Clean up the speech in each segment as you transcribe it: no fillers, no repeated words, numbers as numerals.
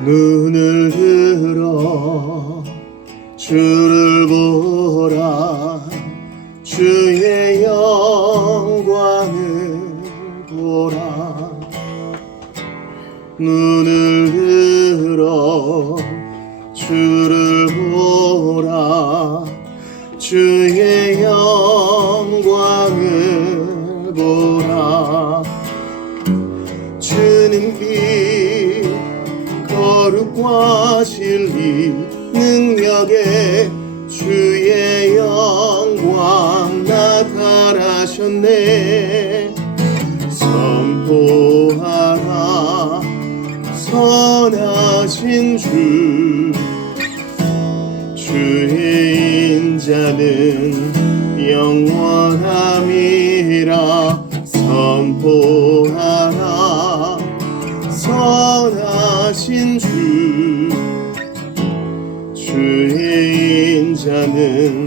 눈을 들어 주를 보라. 주의 영광을 보라. 눈을 들어 주를 보라. 주의 영광을 보라. 주는 빛 거룩과 진리 능력에 주의 영광 나타나셨네. 선포하라 선하신 주. 주의 인자는 영원함이라. 선포하라 선하신 주. 주의 인자는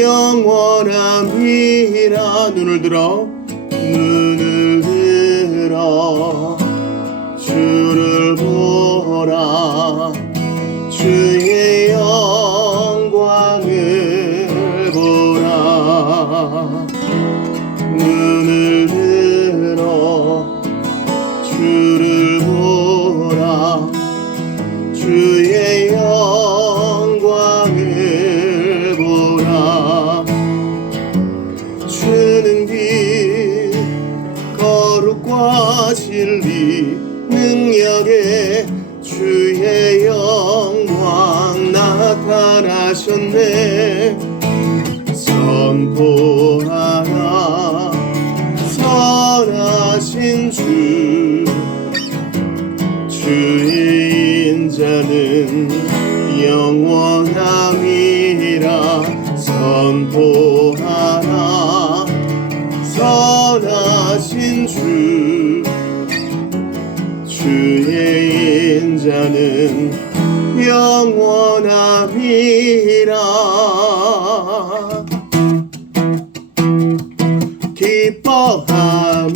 영원함이라. 눈을 들어 주를 보라. 주의 영광을 보라. 눈을 들어 주를 보라. 주의 영광을 보라. 주는 빛 거룩과 진리 능력에 주의 영광 나타나셨네. 선포하라 선하신 주. 주의 인자는 영원함이라. 선포하라 선하신 주. 주의 인자는 영원함이라. 기뻐하며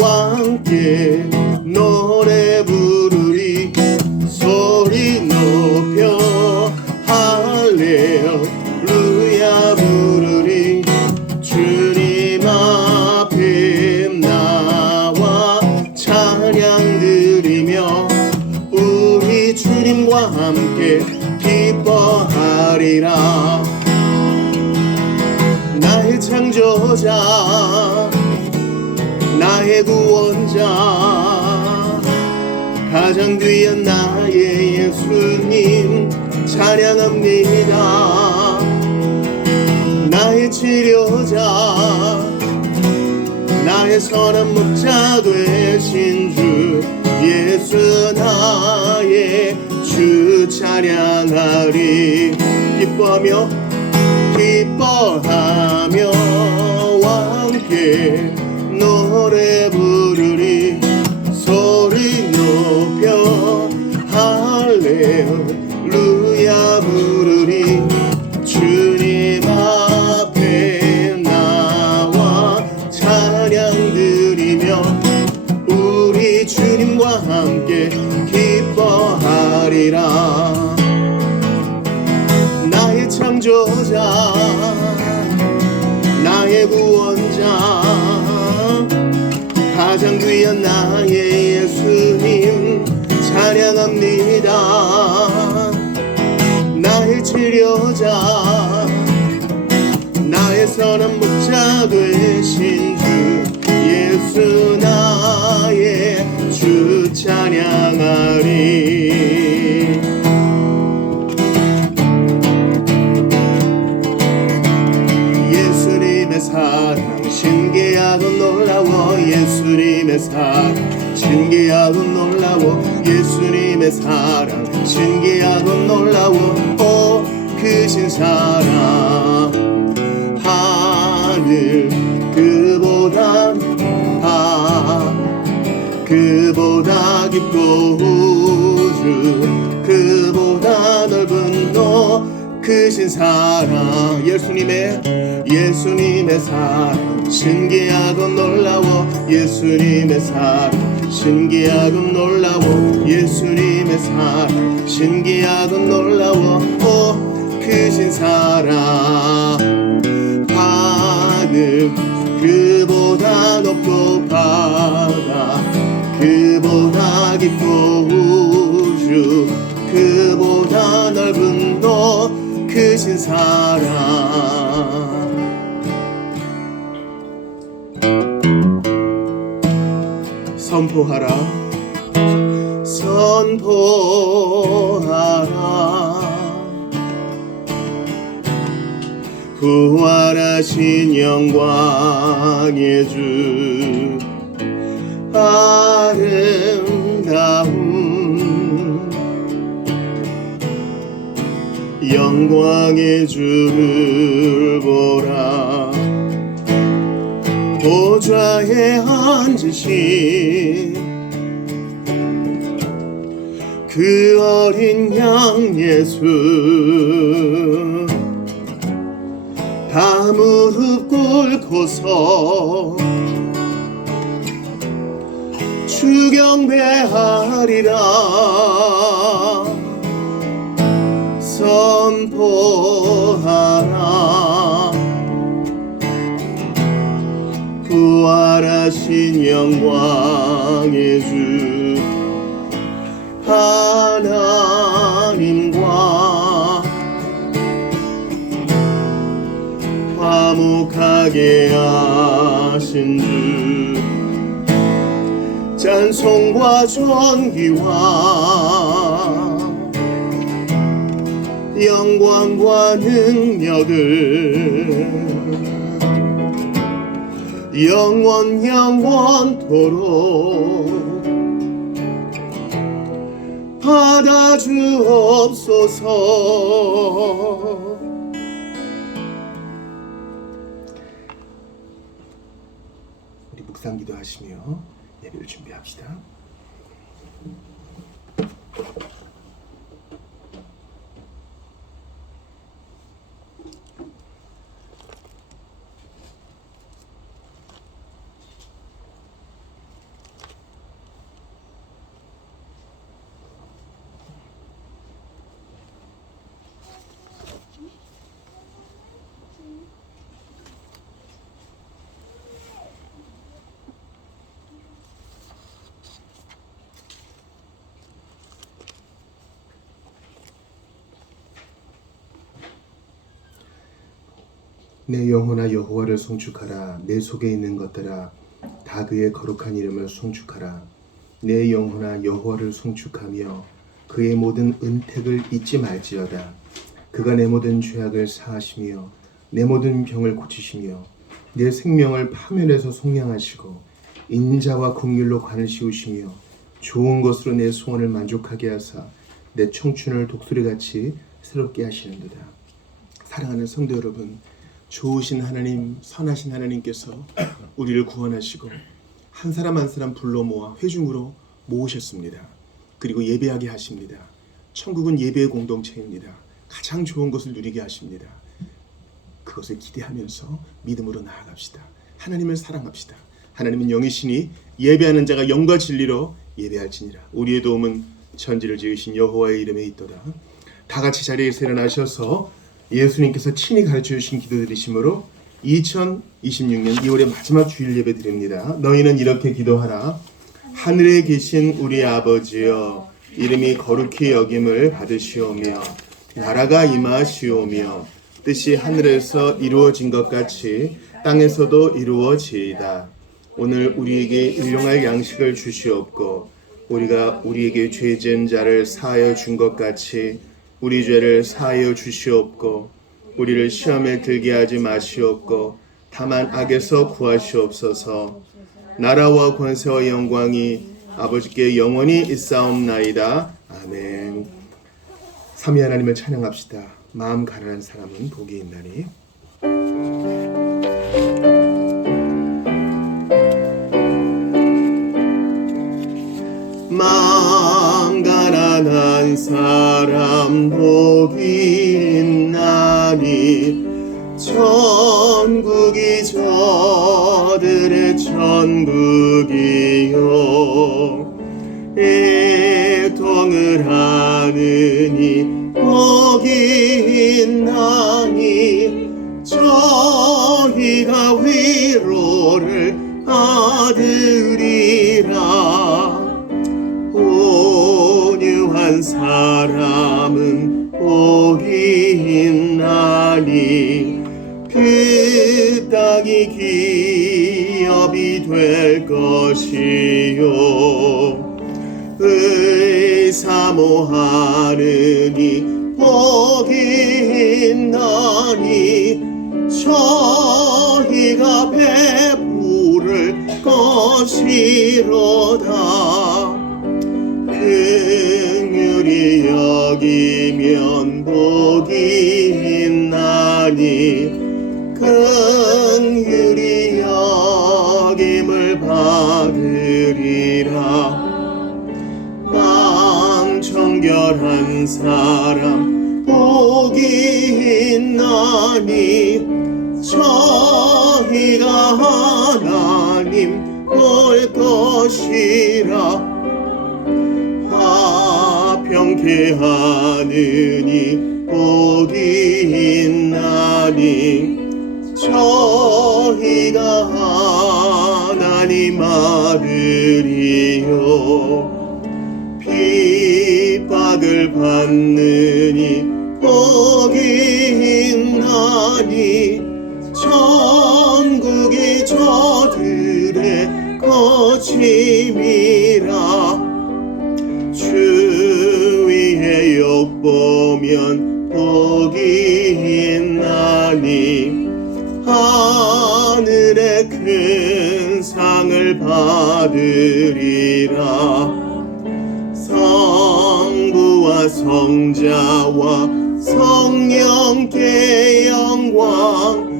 함께 노래 부르리. 소리 높여 할렐루야 부르리. 주님 앞에 나와 찬양 드리며 우리 주님과 함께 기뻐하리라. 나의 창조자 나의 구원자 가장 귀한 나의 예수님 찬양합니다. 나의 치료자 나의 선한 목자 되신 주 예수 나의 주 찬양하리. 기뻐하며 함께 노래 부르리. 소리 높여 할렐루야 부르리. 주님 앞에 나와 찬양 드리며 우리 주님과 함께 기뻐하리라. 나의 창조자 나의 구원자 가장 귀한 나의 예수님 찬양합니다. 나의 치료자 나의 선한 목자 되신 주 예수 나의 주 찬양하리. 예수님의 사랑 신기하고 놀라워. 예수님의 사랑 신기하고 놀라워. 예수님의 사랑 신기하고 놀라워. 오 크신 사랑 하늘 그보다 깊고 우주 그보다 넓은 너 크신 사랑. 예수님의 사랑 신기하고 놀라워. 예수님의 사랑 신기하고 놀라워 예수님의 사랑 신기하고 놀라워 크신 사랑 하늘 그보다 높고 바다 그보다 깊고 우주 그보다 넓은 너 크신 사랑 선포하라 부활하신 영광의 주 아름다운 영광의 주를 보라 보좌에 앉으신 그 어린 양 예수 다 무릎 꿇고서 주 경배하리라 선포하라 부활하신 영광의 주 하나님과 화목하게 하신 주 찬송과 존귀와 영광과 능력을 영원토록 받아 주옵소서. 우리 묵상기도 하시며 예배를 준비합시다. 내 영혼아 여호와를 송축하라. 내 속에 있는 것들아 다 그의 거룩한 이름을 송축하라. 내 영혼아 여호와를 송축하며 그의 모든 은택을 잊지 말지어다. 그가 내 모든 죄악을 사하시며 내 모든 병을 고치시며 내 생명을 파멸해서 속량하시고 인자와 긍휼로 관을 씌우시며 좋은 것으로 내 소원을 만족하게 하사 내 청춘을 독수리같이 새롭게 하시는도다. 사랑하는 성도 여러분, 좋으신 하나님, 선하신 하나님께서 우리를 구원하시고 한 사람 한 사람 불러 모아 회중으로 모으셨습니다. 그리고 예배하게 하십니다. 천국은 예배의 공동체입니다. 가장 좋은 것을 누리게 하십니다. 그것을 기대하면서 믿음으로 나아갑시다. 하나님을 사랑합시다. 하나님은 영이시니 예배하는 자가 영과 진리로 예배할지니라. 우리의 도움은 천지를 지으신 여호와의 이름에 있도다. 다 같이 자리에서 일어나셔서 예수님께서 친히 가르쳐 주신 기도 드리심으로 2026년 2월의 마지막 주일 예배 드립니다. 너희는 이렇게 기도하라. 하늘에 계신 우리 아버지여, 이름이 거룩히 여김을 받으시오며 나라가 임하시오며 뜻이 하늘에서 이루어진 것 같이 땅에서도 이루어지이다. 오늘 우리에게 일용할 양식을 주시옵고 우리가 우리에게 죄 지은 자를 사하여 준 것 같이 우리 죄를 사하여 주시옵고 우리를 시험에 들게 하지 마시옵고 다만 악에서 구하시옵소서. 나라와 권세와 영광이 아버지께 영원히 있사옵나이다. 아멘. 삼위 하나님을 찬양합시다. 마음 가난한 사람은 복이 있나니. 마음 가난한 사람 복이 있나니 천국이 저들의 천국이요 정을 하느니 복이 있나니 저희가 위로를 받으리라. 온유한 사람은 복이 있나니 그 땅이 기업이 될 것이요. 의사모하느니 복이 있나니 저희가 베풀을 것이로다. 긍휼히 여기면 복이 있나니 긍휼히 여김을 받으리라. 마음 청결한 사람 복이 있나니 저희가 하나님 볼 것이라. 화평케 하느니 복이 있나니 저희가 하나님 아들이요. 핍박을 받느니 복이 있나니 천국이 저들의 거침이라. 주위에 욕보면 복이 있나니 하늘의 큰 상을 받으리라. 성부와 성자와 성령께 영광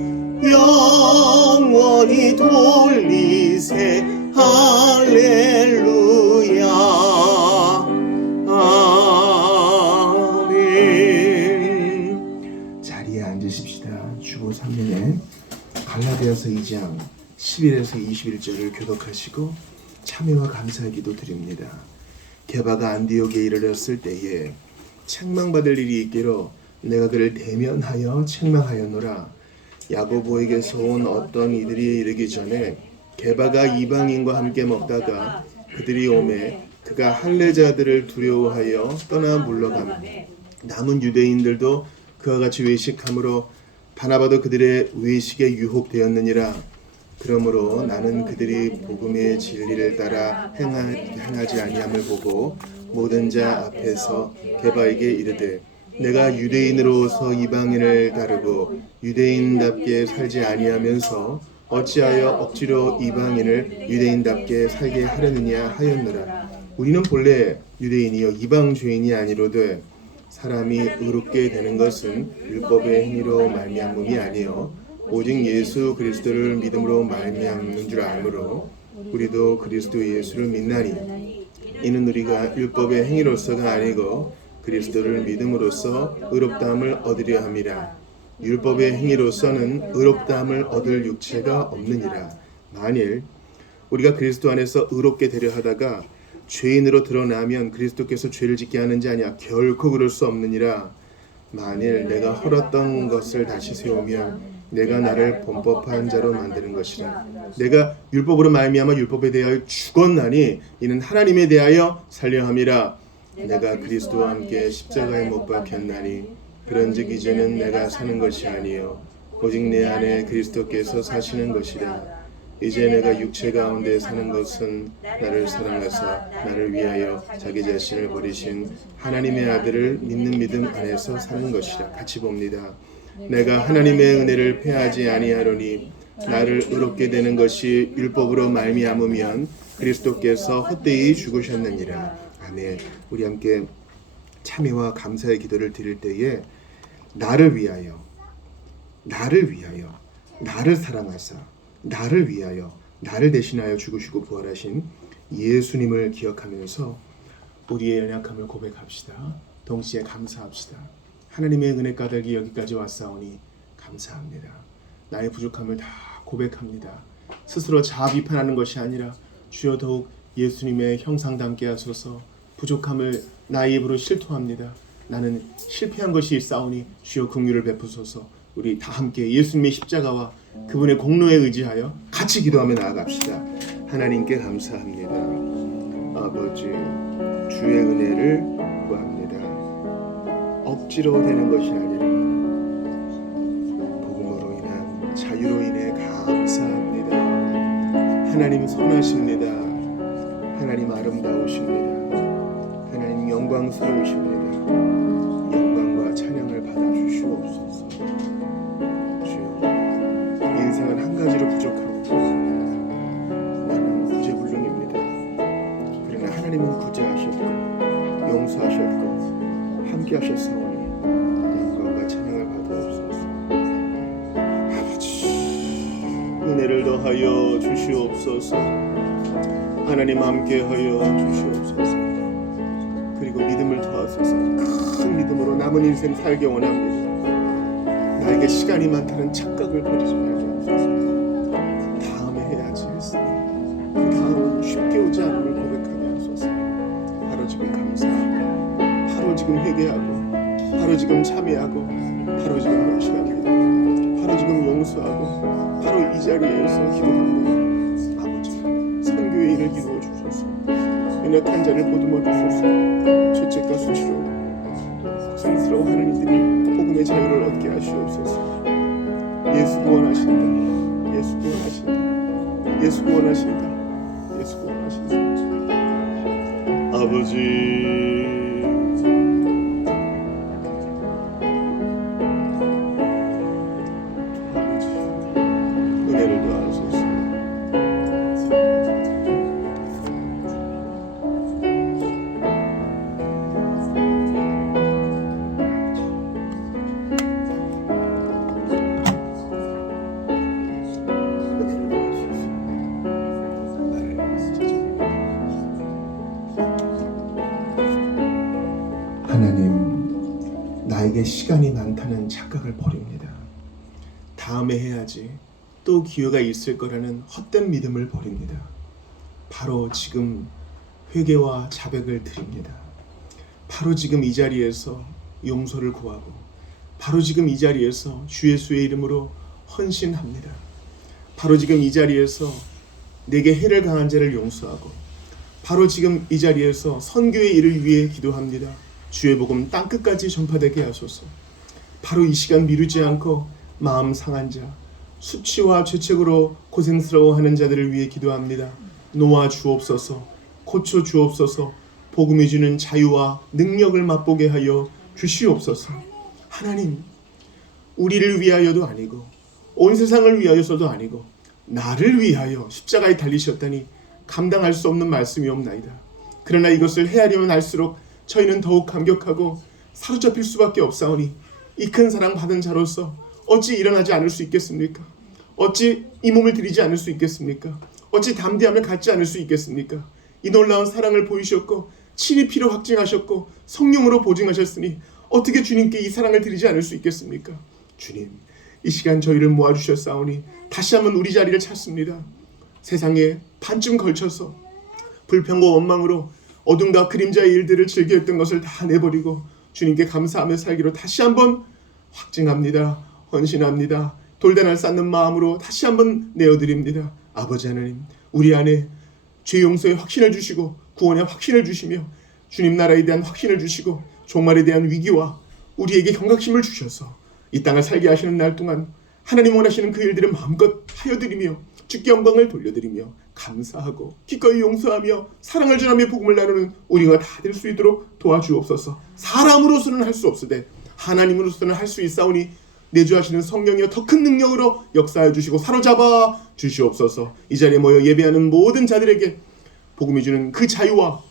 영원히 돌리세. 할렐루야. 아멘. 자리에 앉으십시다. 주보 3년에 갈라디아서 2장 11에서 21절을 교독하시고 참여와 감사의 기도 드립니다. 게바가 안디옥에 이르렀을 때에 책망받을 일이 있기로 내가 그를 대면하여 책망하였노라. 야고보에게서 온 어떤 이들이 이르기 전에 게바가 이방인과 함께 먹다가 그들이 오매 그가 할례자들을 두려워하여 떠나 물러가며 남은 유대인들도 그와 같이 외식함으로 바나바도 그들의 외식에 유혹되었느니라. 그러므로 나는 그들이 복음의 진리를 따라 행하지 아니함을 보고 모든 자 앞에서 게바에게 이르되 내가 유대인으로서 이방인을 따르고 유대인답게 살지 아니하면서 어찌하여 억지로 이방인을 유대인답게 살게 하려느냐 하였노라. 우리는 본래 유대인이요 이방 죄인이 아니로되 사람이 의롭게 되는 것은 율법의 행위로 말미암음이 아니요 오직 예수 그리스도를 믿음으로 말미암는 줄 알므로 우리도 그리스도 예수를 믿나니 이는 우리가 율법의 행위로서가 아니고 그리스도를 믿음으로써 의롭다함을 얻으려 함이라. 율법의 행위로서는 의롭다함을 얻을 육체가 없느니라. 만일 우리가 그리스도 안에서 의롭게 되려 하다가 죄인으로 드러나면 그리스도께서 죄를 짓게 하는지 아니야. 결코 그럴 수 없느니라. 만일 내가 헐었던 것을 다시 세우면 내가 나를 범법한 자로 만드는 것이라. 내가 율법으로 말미암아 율법에 대하여 죽었나니 이는 하나님에 대하여 살려 함이라. 내가 그리스도와 함께 십자가에 못 박혔나니 그런즉 이제는 내가 사는 것이 아니요 오직 내 안에 그리스도께서 사시는 것이라. 이제 내가 육체 가운데 사는 것은 나를 사랑하사 나를 위하여 자기 자신을 버리신 하나님의 아들을 믿는 믿음 안에서 사는 것이라. 같이 봅니다. 내가 하나님의 은혜를 패하지 아니하노니 나를 의롭게 되는 것이 율법으로 말미암으면 그리스도께서 헛되이 죽으셨느니라. 아멘. 우리 함께 참여와 감사의 기도를 드릴 때에 나를 위하여 나를 사랑하사 나를 위하여 나를 대신하여 죽으시고 부활하신 예수님을 기억하면서 우리의 연약함을 고백합시다. 동시에 감사합시다. 하나님의 은혜 까닭이 여기까지 왔사오니 감사합니다. 나의 부족함을 다 고백합니다. 스스로 자아 비판하는 것이 아니라 주여 더욱 예수님의 형상 닮게 하소서, 부족함을 나의 입으로 실토합니다. 나는 실패한 것이 있사오니 주여 긍휼을 베푸소서. 우리 다 함께 예수님의 십자가와 그분의 공로에 의지하여 같이 기도하며 나아갑시다. 하나님께 감사합니다. 아버지, 주의 은혜를 구합니다. 억지로 되는 것이 아니라 복음으로 인한 자유로 인해 감사합니다. 하나님 선하십니다. 하나님 아름다우십니다. 하나님 영광스러우십니다. 영광과 찬양을 받아주시옵소서. 주여, 인생은 한 가지로 부족하고 나는 구제불능입니다. 그러나 하나님은 구제하셨고 용서하셨고 함께 하셨사오니 영광과 찬양을 받아옵소서. 아버지, 은혜를 더하여 주시옵소서. 하나님 함께하여 주시옵소서. 그리고 믿음을 더하소서. 큰 믿음으로 남은 인생 살기 원합니다. 나에게 시간이 많다는 착각을 버리지 말게 하소서. 다음에 해야지 했으니 그 다음은 쉽게 오지 않음을 고백하게 하소서. 바로 지금 감사하고, 바로 지금 회개하고, 바로 지금 참여하고, 바로 지금 헌신합니다. 바로 지금 용서하고, 바로 이 자리에서 기도합니다. 아버지, 선교의 일을 이루어 주소서. 연약한 자를 보듬어 주소서. 죄책과 수치로 고생스러워하는 이들이 복음의 자유를 얻게 하시옵소서. 예수 구원하신다. 예수 구원하신다. 예수 구원하신다. 예수 구원하신다. 아버지, 은혜를 더하소서. 하나님, 나에게 시간이 많다는 착각을 버립니다. 다음에 해야지, 또 기회가 있을 거라는 헛된 믿음을 버립니다. 바로 지금 회개와 자백을 드립니다. 바로 지금 이 자리에서 용서를 구하고, 바로 지금 이 자리에서 주 예수의 이름으로 헌신합니다. 바로 지금 이 자리에서 내게 해를 가한 자를 용서하고, 바로 지금 이 자리에서 선교의 일을 위해 기도합니다. 주의 복음 땅끝까지 전파되게 하소서. 바로 이 시간 미루지 않고 마음 상한 자, 수치와 죄책으로 고생스러워하는 자들을 위해 기도합니다. 놓아 주옵소서. 고쳐 주옵소서. 복음이 주는 자유와 능력을 맛보게 하여 주시옵소서. 하나님, 우리를 위하여도 아니고 온 세상을 위하여서도 아니고 나를 위하여 십자가에 달리셨다니 감당할 수 없는 말씀이옵나이다. 그러나 이것을 헤아리면 할수록 저희는 더욱 감격하고 사로잡힐 수밖에 없사오니 이 큰 사랑 받은 자로서 어찌 일어나지 않을 수 있겠습니까? 어찌 이 몸을 드리지 않을 수 있겠습니까? 어찌 담대함을 갖지 않을 수 있겠습니까? 이 놀라운 사랑을 보이셨고 친히 피로 확증하셨고 성령으로 보증하셨으니 어떻게 주님께 이 사랑을 드리지 않을 수 있겠습니까? 주님, 이 시간 저희를 모아주셨사오니 다시 한번 우리 자리를 찾습니다. 세상에 반쯤 걸쳐서 불평과 원망으로 어둠과 그림자의 일들을 즐겨했던 것을 다 내버리고 주님께 감사하며 살기로 다시 한번 확증합니다. 헌신합니다. 돌단을 쌓는 마음으로 다시 한번 내어드립니다. 아버지 하나님, 우리 안에 죄 용서의 확신을 주시고 구원의 확신을 주시며 주님 나라에 대한 확신을 주시고 종말에 대한 위기와 우리에게 경각심을 주셔서 이 땅을 살게 하시는 날 동안 하나님 원하시는 그 일들을 마음껏 하여드리며 주께 영광을 돌려드리며 감사하고 기꺼이 용서하며 사랑을 전하며 복음을 나누는 우리가 다 될 수 있도록 도와주옵소서. 사람으로서는 할 수 없으되 하나님으로서는 할 수 있사오니 내주하시는 성령이여 더 큰 능력으로 역사해 주시고 사로잡아 주시옵소서. 이 자리에 모여 예배하는 모든 자들에게 복음이 주는 그 자유와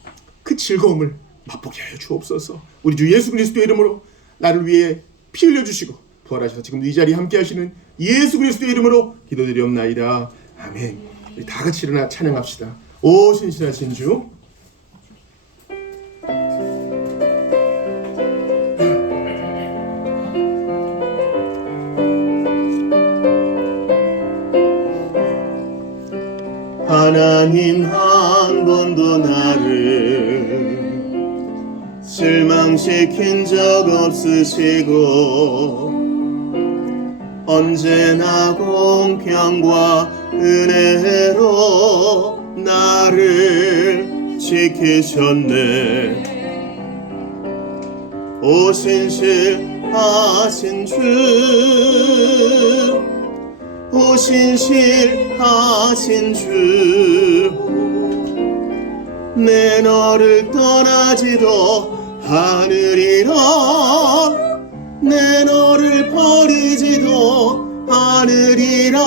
그 즐거움을 맛보게 하여 주옵소서. 우리 주 예수 그리스도의 이름으로 나를 위해 피 흘려 주시고 부활하셔서 지금도 이 자리에 함께 하시는 예수 그리스도의 이름으로 기도드리옵나이다. 아멘. 우리 다 같이 일어나 찬양합시다. 오 신실하신 주, 하나님 한 번도 나를 실망시킨 적 없으시고 언제나 공평과 은혜로 나를 지키셨네. 오 신실하신 주, 오 신실하신 주, 내 너를 떠나지도 않으리라. 내 너를 버리지도 않으리라.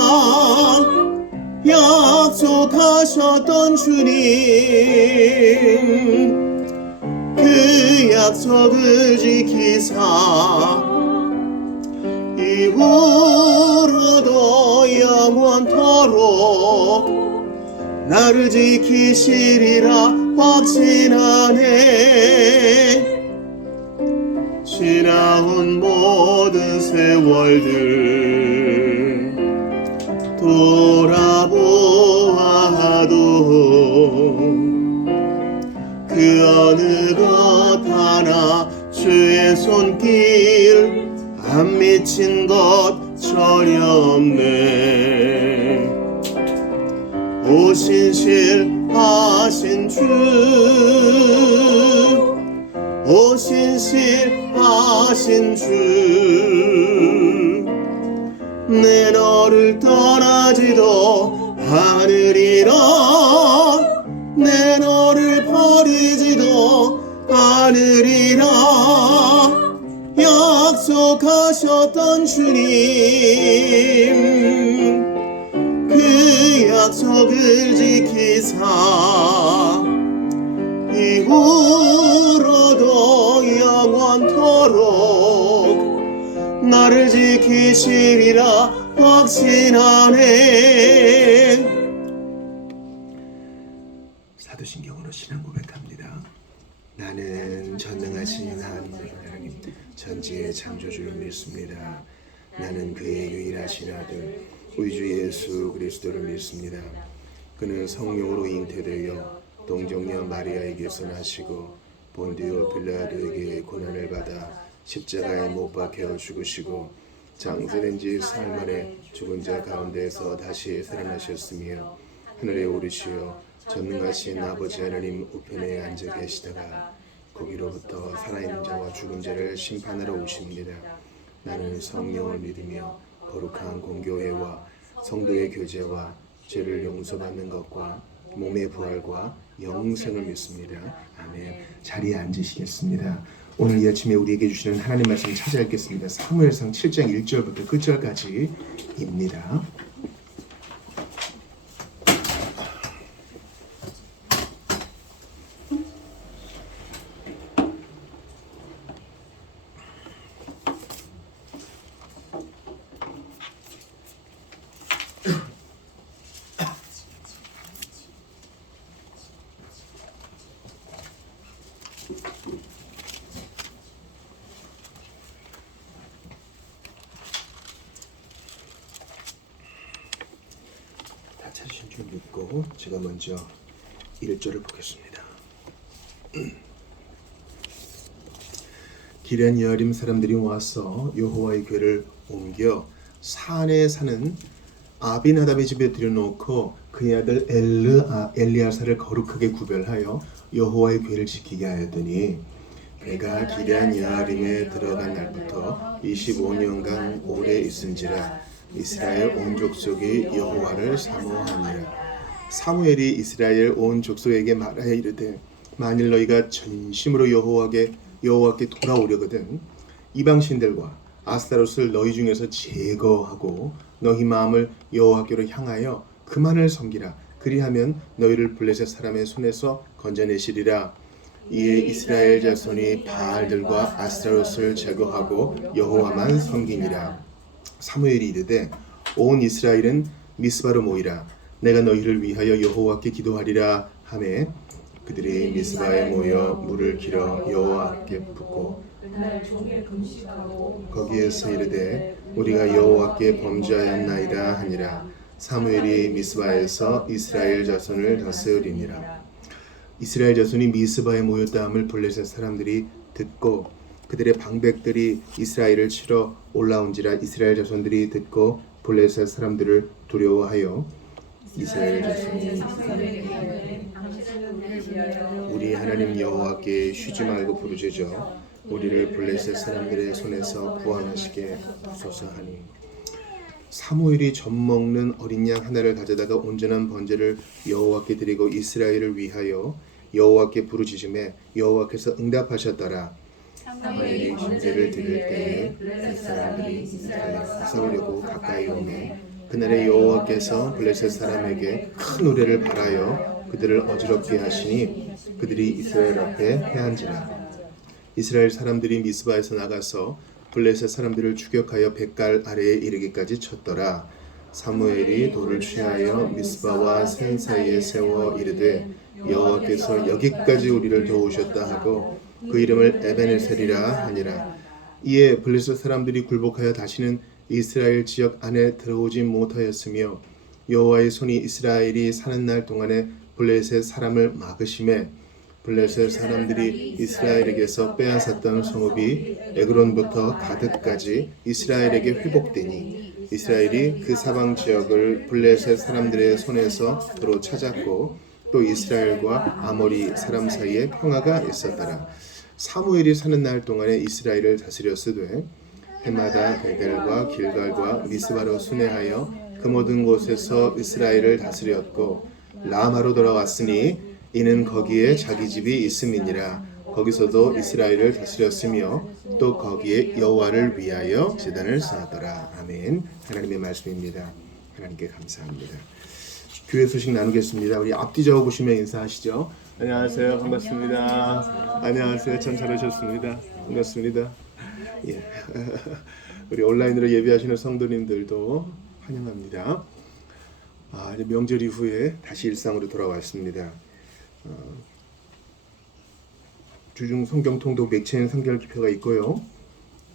약속하셨던 주님, 그 약속을 지키사 이후로도 영원토록 나를 지키시리라 확신하네. 지나온 모든 세월들 돌아보아도 그 어느 것 하나 주의 손길 안 미친 것 전혀 없네. 오 신실하신 주, 오 신실하신 주, 내 너를 떠나지도 않으리라. 내 너를 버리지도 않으리라. 약속하셨던 주님, 그 약속을 지키사 이후로도 영원토록 나를 지키시리라 확신하네. 사도신경으로 신앙 고백합니다. 나는 전능하신 하나님 전지의 창조주를 믿습니다. 나는 그의 유일하신 아들 우리 주 예수 그리스도를 믿습니다. 그는 성령으로 잉태되어 동정녀 마리아에게서 나시고 본디오 빌라도에게 고난을 받아 십자가에 못 박혀 죽으시고 장사된 지 사흘 만에 죽은 자 가운데서 다시 살아나셨으며 하늘에 오르시어 전능하신 아버지 하나님 우편에 앉아 계시다가 거기로부터 살아있는 자와 죽은 자를 심판하러 오십니다. 나는 성령을 믿으며 거룩한 공교회와 성도의 교제와 죄를 용서받는 것과 몸의 부활과 영생을 믿습니다. 아멘. 자리에 앉으시겠습니다. 오늘 이 아침에 우리에게 주시는 하나님 말씀 찾아 읽겠습니다. 사무엘상 7장 1절부터 끝절까지입니다. 찾으신 줄 믿고 제가 먼저 1절을 보겠습니다. 기럇 여아림 사람들이 와서 여호와의 궤를 옮겨 산에 사는 아비나답의 집에 들여놓고 그의 아들 엘리아사를 거룩하게 구별하여 여호와의 궤를 지키게 하였더니 그가 기럇 여아림에 들어간 날부터 25년간 오래 있은지라 이스라엘 온 족속이 여호와를 사모하니라. 사무엘이 이스라엘 온 족속에게 말하여 이르되 만일 너희가 전심으로 여호와께 돌아오려거든 이방신들과 아스타롯을 너희 중에서 제거하고 너희 마음을 여호와께로 향하여 그만을 섬기라. 그리하면 너희를 블레셋 사람의 손에서 건져내시리라. 이에 이스라엘 자손이 바알들과 아스타롯을 제거하고 여호와만 섬기니라. 사무엘이 이르되 온 이스라엘은 미스바로 모이라. 내가 너희를 위하여 여호와께 기도하리라 하매 그들이 미스바에 모여 물을 길어 여호와께 붓고 거기에서 이르되 우리가 여호와께 범죄하였나이다 하니라. 사무엘이 미스바에서 이스라엘 자손을 다스리니라. 이스라엘 자손이 미스바에 모였다 함을 블레셋 사람들이 듣고 그들의 방백들이 이스라엘을 치러 올라온지라 이스라엘 자손들이 듣고 블레셋 사람들을 두려워하여 이스라엘 자손이 우리 하나님 여호와께 쉬지 말고 부르짖어 우리를 블레셋 사람들의 손에서 구원하시게 하소서하니 사무엘이 젖먹는 어린 양 하나를 가져다가 온전한 번제를 여호와께 드리고 이스라엘을 위하여 여호와께 부르짖음에 여호와께서 응답하셨더라. 사무엘이 번제를 드릴 때에 그 사람들이 이스라엘을 싸우려고 가까이 오매 그날에 여호와께서 블레셋 사람에게 큰 우레를 발하여 그들을 어지럽게 하시니 그들이 이스라엘 앞에 패한지라. 이스라엘 사람들이 미스바에서 나가서 블레셋 사람들을 추격하여 벳갈 아래에 이르기까지 쳤더라. 사무엘이 돌을 취하여 미스바와 센 사이에 세워 이르되 여호와께서 여기까지 우리를 도우셨다 하고 그 이름을 에베네셀이라 하니라. 이에 블레셋 사람들이 굴복하여 다시는 이스라엘 지역 안에 들어오지 못하였으며 여호와의 손이 이스라엘이 사는 날 동안에 블레셋 사람을 막으심에 블레셋 사람들이 이스라엘에게서 빼앗았던 성읍이 에그론부터 가드까지 이스라엘에게 회복되니 이스라엘이 그 사방 지역을 블레셋 사람들의 손에서로 찾았고 또 이스라엘과 아모리 사람 사이에 평화가 있었더라. 사무엘이 사는 날 동안에 이스라엘을 다스렸으되 해마다 베델과 길갈과 미스바로 순회하여 그 모든 곳에서 이스라엘을 다스렸고 라마로 돌아왔으니 이는 거기에 자기 집이 있음이니라. 거기서도 이스라엘을 다스렸으며 또 거기에 여호와를 위하여 제단을 쌓았더라. 아멘. 하나님의 말씀입니다. 하나님께 감사합니다. 교회 소식 나누겠습니다. 우리 앞뒤 적어보시면 인사하시죠. 안녕하세요. 반갑습니다. 안녕하세요. 참 잘하셨습니다. 반갑습니다. 예. 우리 온라인으로 예배하시는 성도님들도 환영합니다. 이제 명절 이후에 다시 일상으로 돌아왔습니다. 주중 성경 통독 맥체인 성경 기표가 있고요.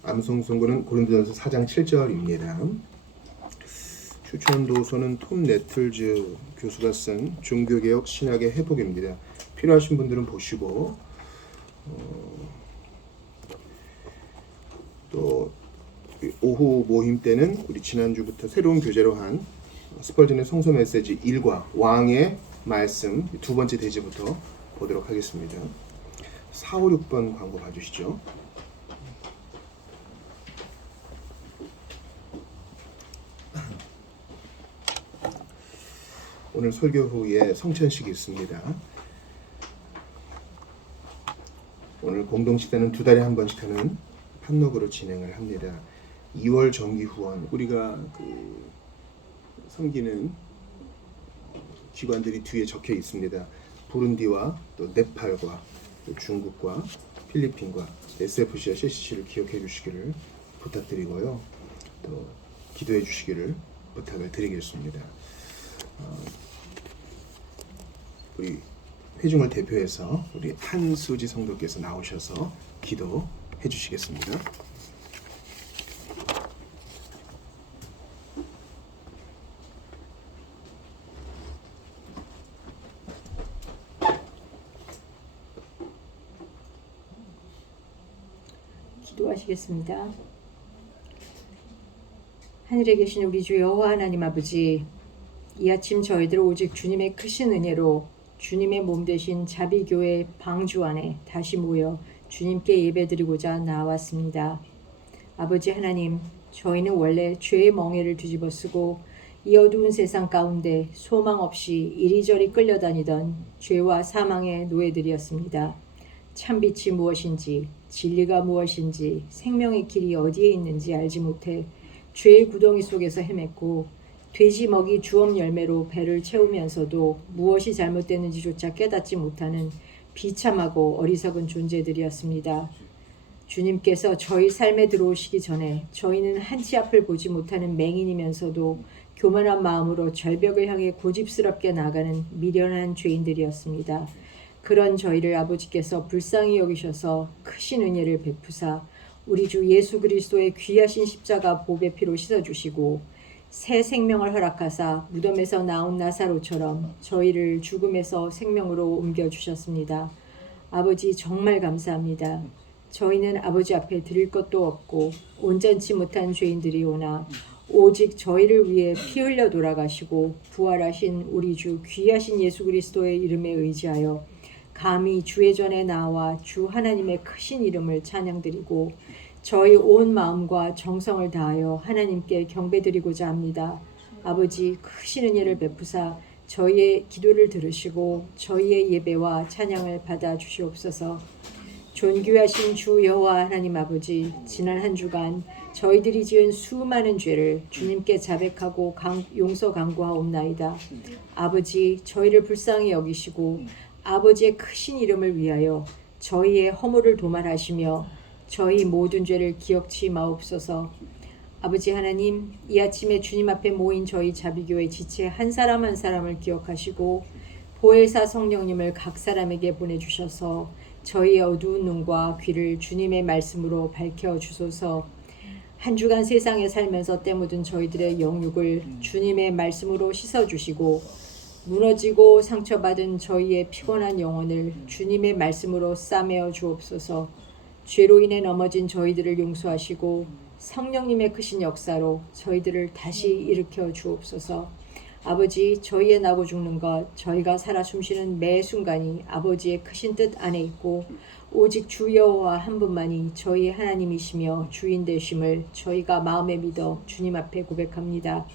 암송 선고는 고린도전서 4장 7절입니다. 추천 도서는 톰 네틀즈 교수가 쓴 종교개혁 신학의 회복입니다. 필요하신 분들은 보시고 또 오후 모임 때는 우리 지난주부터 새로운 교재로 한 스펄전의 성서 메시지 1과 왕의 말씀 두 번째 대지부터 보도록 하겠습니다. 4, 5, 6번 광고 봐주시죠. 오늘 설교 후에 성찬식이 있습니다. 오늘 공동식단은 2달에 한 번씩 하는 팟록으로 진행을 합니다. 2월 정기 후원 우리가 섬기는 기관들이 뒤에 적혀 있습니다. 부룬디와 또 네팔과 또 중국과 필리핀과 SFC와 CCC를 기억해 주시기를 부탁드리고요. 또 기도해 주시기를 부탁을 드리겠습니다. 우리 회중을 대표해서 우리 한수지 성도께서 나오셔서 기도해 주시겠습니다. 기도하시겠습니다. 하늘에 계신 우리 주 여호와 하나님 아버지, 이 아침 저희들 오직 주님의 크신 은혜로 주님의 몸 되신 자비교회 방주 안에 다시 모여 주님께 예배드리고자 나왔습니다. 아버지 하나님, 저희는 원래 죄의 멍에를 뒤집어쓰고 이 어두운 세상 가운데 소망 없이 이리저리 끌려다니던 죄와 사망의 노예들이었습니다. 참빛이 무엇인지, 진리가 무엇인지, 생명의 길이 어디에 있는지 알지 못해 죄의 구덩이 속에서 헤맸고 돼지 먹이 주업 열매로 배를 채우면서도 무엇이 잘못됐는지조차 깨닫지 못하는 비참하고 어리석은 존재들이었습니다. 주님께서 저희 삶에 들어오시기 전에 저희는 한치 앞을 보지 못하는 맹인이면서도 교만한 마음으로 절벽을 향해 고집스럽게 나가는 미련한 죄인들이었습니다. 그런 저희를 아버지께서 불쌍히 여기셔서 크신 은혜를 베푸사 우리 주 예수 그리스도의 귀하신 십자가 보배 피로 씻어주시고 새 생명을 허락하사 무덤에서 나온 나사로처럼 저희를 죽음에서 생명으로 옮겨주셨습니다. 아버지 정말 감사합니다. 저희는 아버지 앞에 드릴 것도 없고 온전치 못한 죄인들이 오나 오직 저희를 위해 피 흘려 돌아가시고 부활하신 우리 주 귀하신 예수 그리스도의 이름에 의지하여 감히 주의 전에 나와 주 하나님의 크신 이름을 찬양드리고 저희 온 마음과 정성을 다하여 하나님께 경배드리고자 합니다. 아버지 크신 은혜를 베푸사 저희의 기도를 들으시고 저희의 예배와 찬양을 받아 주시옵소서. 존귀하신 주 여호와 하나님 아버지, 지난 한 주간 저희들이 지은 수많은 죄를 주님께 자백하고 용서 간구하옵나이다. 아버지, 저희를 불쌍히 여기시고 아버지의 크신 이름을 위하여 저희의 허물을 도말하시며 저희 모든 죄를 기억치 마옵소서. 아버지 하나님, 이 아침에 주님 앞에 모인 저희 자비교회 지체 한 사람 한 사람을 기억하시고 보혜사 성령님을 각 사람에게 보내주셔서 저희의 어두운 눈과 귀를 주님의 말씀으로 밝혀주소서. 한 주간 세상에 살면서 때 묻은 저희들의 영육을 주님의 말씀으로 씻어주시고 무너지고 상처받은 저희의 피곤한 영혼을 주님의 말씀으로 싸매어 주옵소서. 죄로 인해 넘어진 저희들을 용서하시고 성령님의 크신 역사로 저희들을 다시 일으켜 주옵소서. 아버지, 저희의 나고 죽는 것, 저희가 살아 숨쉬는 매 순간이 아버지의 크신 뜻 안에 있고 오직 주 여호와 한 분만이 저희 하나님이시며 주인 되심을 저희가 마음에 믿어 주님 앞에 고백합니다.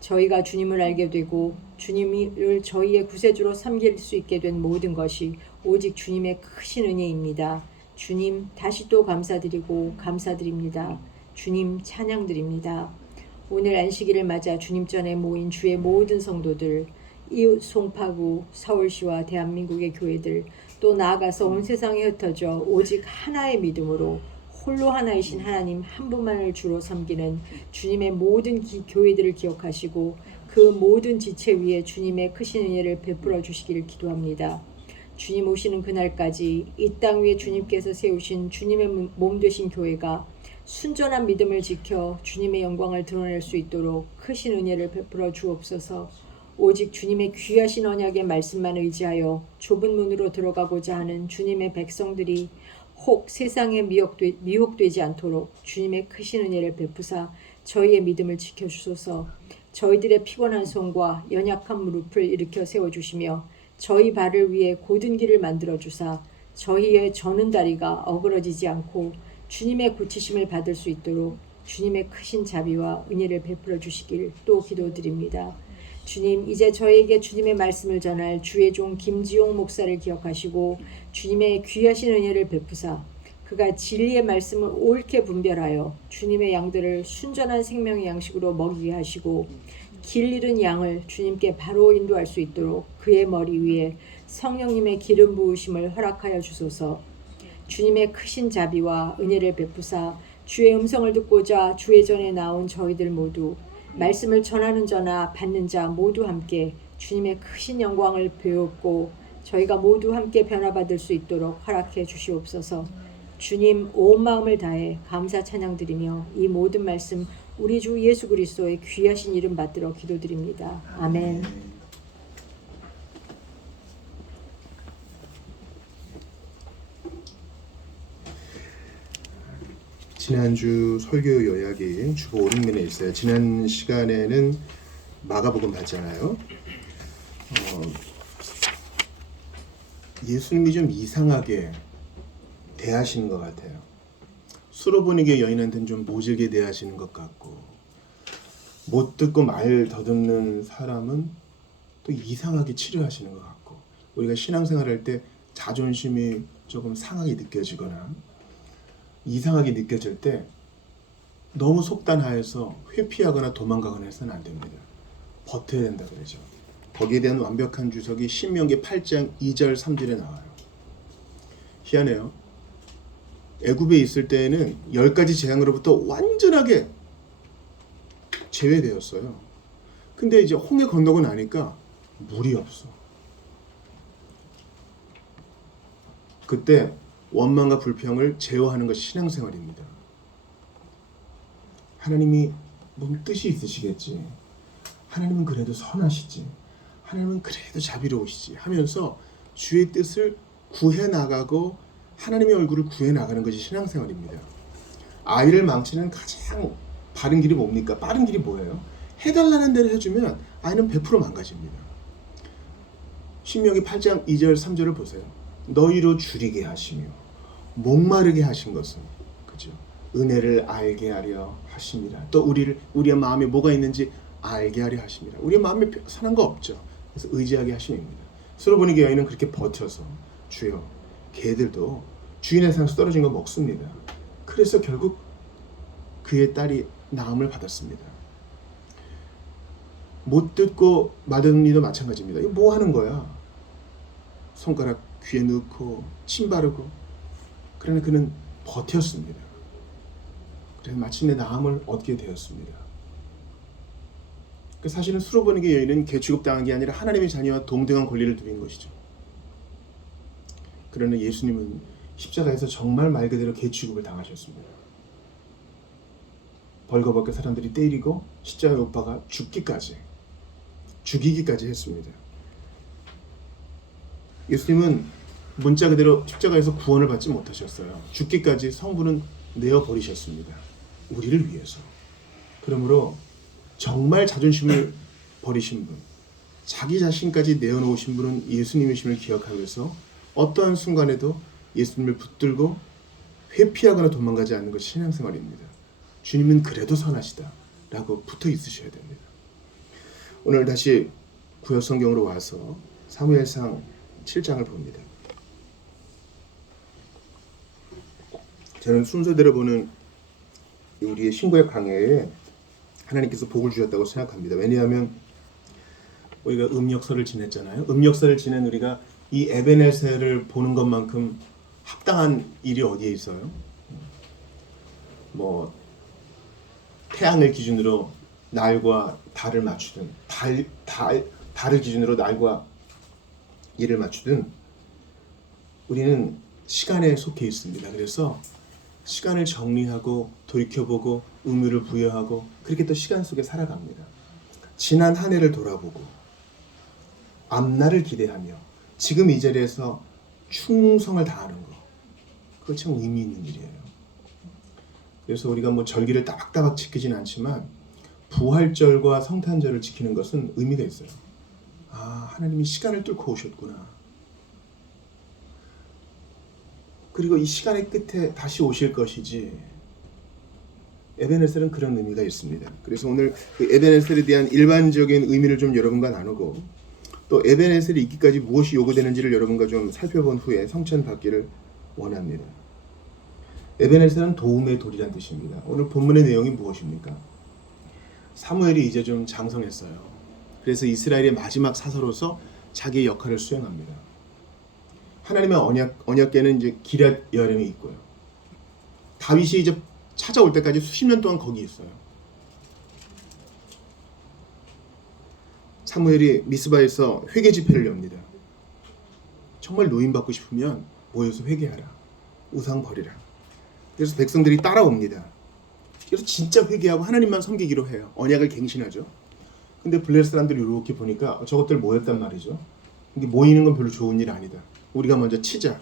저희가 주님을 알게 되고 주님을 저희의 구세주로 섬길 수 있게 된 모든 것이 오직 주님의 크신 은혜입니다. 주님, 다시 또 감사드립니다. 주님, 찬양드립니다. 오늘 안식일을 맞아 주님 전에 모인 주의 모든 성도들, 이웃 송파구, 서울시와 대한민국의 교회들, 또 나아가서 온 세상에 흩어져 오직 하나의 믿음으로 홀로 하나이신 하나님 한 분만을 주로 섬기는 주님의 모든 교회들을 기억하시고 그 모든 지체 위에 주님의 크신 은혜를 베풀어 주시기를 기도합니다. 주님 오시는 그날까지 이 땅 위에 주님께서 세우신 주님의 몸 되신 교회가 순전한 믿음을 지켜 주님의 영광을 드러낼 수 있도록 크신 은혜를 베풀어 주옵소서. 오직 주님의 귀하신 언약의 말씀만 의지하여 좁은 문으로 들어가고자 하는 주님의 백성들이 혹 세상에 미혹되지 않도록 주님의 크신 은혜를 베푸사 저희의 믿음을 지켜주소서. 저희들의 피곤한 손과 연약한 무릎을 일으켜 세워주시며 저희 발을 위해 곧은 길을 만들어주사 저희의 저는 다리가 어그러지지 않고 주님의 고치심을 받을 수 있도록 주님의 크신 자비와 은혜를 베풀어 주시길 또 기도드립니다. 주님, 이제 저에게 주님의 말씀을 전할 주의 종 김지용 목사를 기억하시고 주님의 귀하신 은혜를 베푸사 그가 진리의 말씀을 옳게 분별하여 주님의 양들을 순전한 생명의 양식으로 먹이게 하시고 길 잃은 양을 주님께 바로 인도할 수 있도록 그의 머리 위에 성령님의 기름 부으심을 허락하여 주소서. 주님의 크신 자비와 은혜를 베푸사 주의 음성을 듣고자 주의 전에 나온 저희들 모두 말씀을 전하는 자나 받는 자 모두 함께 주님의 크신 영광을 배웠고 저희가 모두 함께 변화받을 수 있도록 허락해 주시옵소서. 주님, 온 마음을 다해 감사 찬양드리며 이 모든 말씀 우리 주 예수 그리스도의 귀하신 이름 받들어 기도드립니다. 아멘. 지난주 설교 요약이 주보 오른면에 있어요. 지난 시간에는 마가복음 봤잖아요. 예수님이 좀 이상하게 대하시는 것 같아요. 수로보니게 여인한테는 좀 모질게 대하시는 것 같고 못 듣고 말 더듬는 사람은 또 이상하게 치료하시는 것 같고 우리가 신앙생활할 때 자존심이 조금 상하게 느껴지거나 이상하게 느껴질 때 너무 속단하여서 회피하거나 도망가거나 해서는 안 됩니다. 버텨야 된다 그러죠. 거기에 대한 완벽한 주석이 신명기 8장 2절 3절에 나와요. 희한해요. 애굽에 있을 때에는 10가지 재앙으로부터 완전하게 제외되었어요. 근데 이제 홍해 건너고 나니까 물이 없어. 그때 원망과 불평을 제어하는 것이 신앙생활입니다. 하나님이 뭔 뜻이 있으시겠지. 하나님은 그래도 선하시지. 하나님은 그래도 자비로우시지 하면서 주의 뜻을 구해 나가고 하나님의 얼굴을 구해 나가는 것이 신앙생활입니다. 아이를 망치는 가장 바른 길이 뭡니까? 빠른 길이 뭐예요? 해달라는 대로 해주면 아이는 100% 망가집니다. 신명기 8장 2절 3절을 보세요. 너희로 줄이게 하시며 목마르게 하신 것은, 그죠? 은혜를 알게 하려 하십니다. 또 우리의 마음에 뭐가 있는지 알게 하려 하십니다. 우리의 마음에 선한 거 없죠. 그래서 의지하게 하십니다. 스로보니 여인은 그렇게 버텨서 주여, 개들도 주인의 상에서 떨어진 거 먹습니다. 그래서 결국 그의 딸이 나음을 받았습니다. 못 듣고 말듣는 이도 마찬가지입니다. 이거 뭐 하는 거야? 손가락 귀에 넣고 침 바르고. 그러나 그는 버텼습니다. 그래서 마침내 나음을 얻게 되었습니다. 사실은 수로보니게 여인은 개 취급당한 게 아니라 하나님의 자녀와 동등한 권리를 누린 것이죠. 그러나 예수님은 십자가에서 정말 말 그대로 개 취급을 당하셨습니다. 벌거벗게 사람들이 때리고 십자가에 못 박아 죽이기까지 했습니다. 예수님은 문자 그대로 십자가에서 구원을 받지 못하셨어요. 죽기까지 성부는 내어버리셨습니다. 우리를 위해서. 그러므로 정말 자존심을 버리신 분, 자기 자신까지 내어놓으신 분은 예수님이심을 기억하면서 어떠한 순간에도 예수님을 붙들고 회피하거나 도망가지 않는 것이 신앙생활입니다. 주님은 그래도 선하시다 라고 붙어 있으셔야 됩니다. 오늘 다시 구약 성경으로 와서 사무엘상 7장을 봅니다. 저는 순서대로 보는 우리의 신구약 강해에 하나님께서 복을 주셨다고 생각합니다. 왜냐하면 우리가 음력설을 지냈잖아요. 음력설을 지낸 우리가 이 에베네셀을 보는 것만큼 합당한 일이 어디에 있어요? 뭐 태양을 기준으로 날과 달을 맞추든 달을 기준으로 날과 일을 맞추든 우리는 시간에 속해 있습니다. 그래서 시간을 정리하고 돌이켜보고 의미를 부여하고 그렇게 또 시간 속에 살아갑니다. 지난 한 해를 돌아보고 앞날을 기대하며 지금 이 자리에서 충성을 다하는 거, 그거 참 의미 있는 일이에요. 그래서 우리가 뭐 절기를 따박따박 지키지는 않지만 부활절과 성탄절을 지키는 것은 의미가 있어요. 아, 하나님이 시간을 뚫고 오셨구나. 그리고 이 시간의 끝에 다시 오실 것이지. 에베네셀은 그런 의미가 있습니다. 그래서 오늘 그 에베네셀에 대한 일반적인 의미를 좀 여러분과 나누고 또 에베네셀이 있기까지 무엇이 요구되는지를 여러분과 좀 살펴본 후에 성찬받기를 원합니다. 에베네셀은 도움의 돌이란 뜻입니다. 오늘 본문의 내용이 무엇입니까? 사무엘이 이제 좀 장성했어요. 그래서 이스라엘의 마지막 사서로서 자기의 역할을 수행합니다. 하나님의 언약궤는 이제 기럇 여림에 있고요. 다윗이 이제 찾아올 때까지 수십 년 동안 거기 있어요. 사무엘이 미스바에서 회개 집회를 엽니다. 정말 노인받고 싶으면 모여서 회개하라. 우상 버리라. 그래서 백성들이 따라옵니다. 그래서 진짜 회개하고 하나님만 섬기기로 해요. 언약을 갱신하죠. 근데 블레셋 사람들이 이렇게 보니까 저것들 모였단 말이죠. 근데 모이는 건 별로 좋은 일 아니다. 우리가 먼저 치자.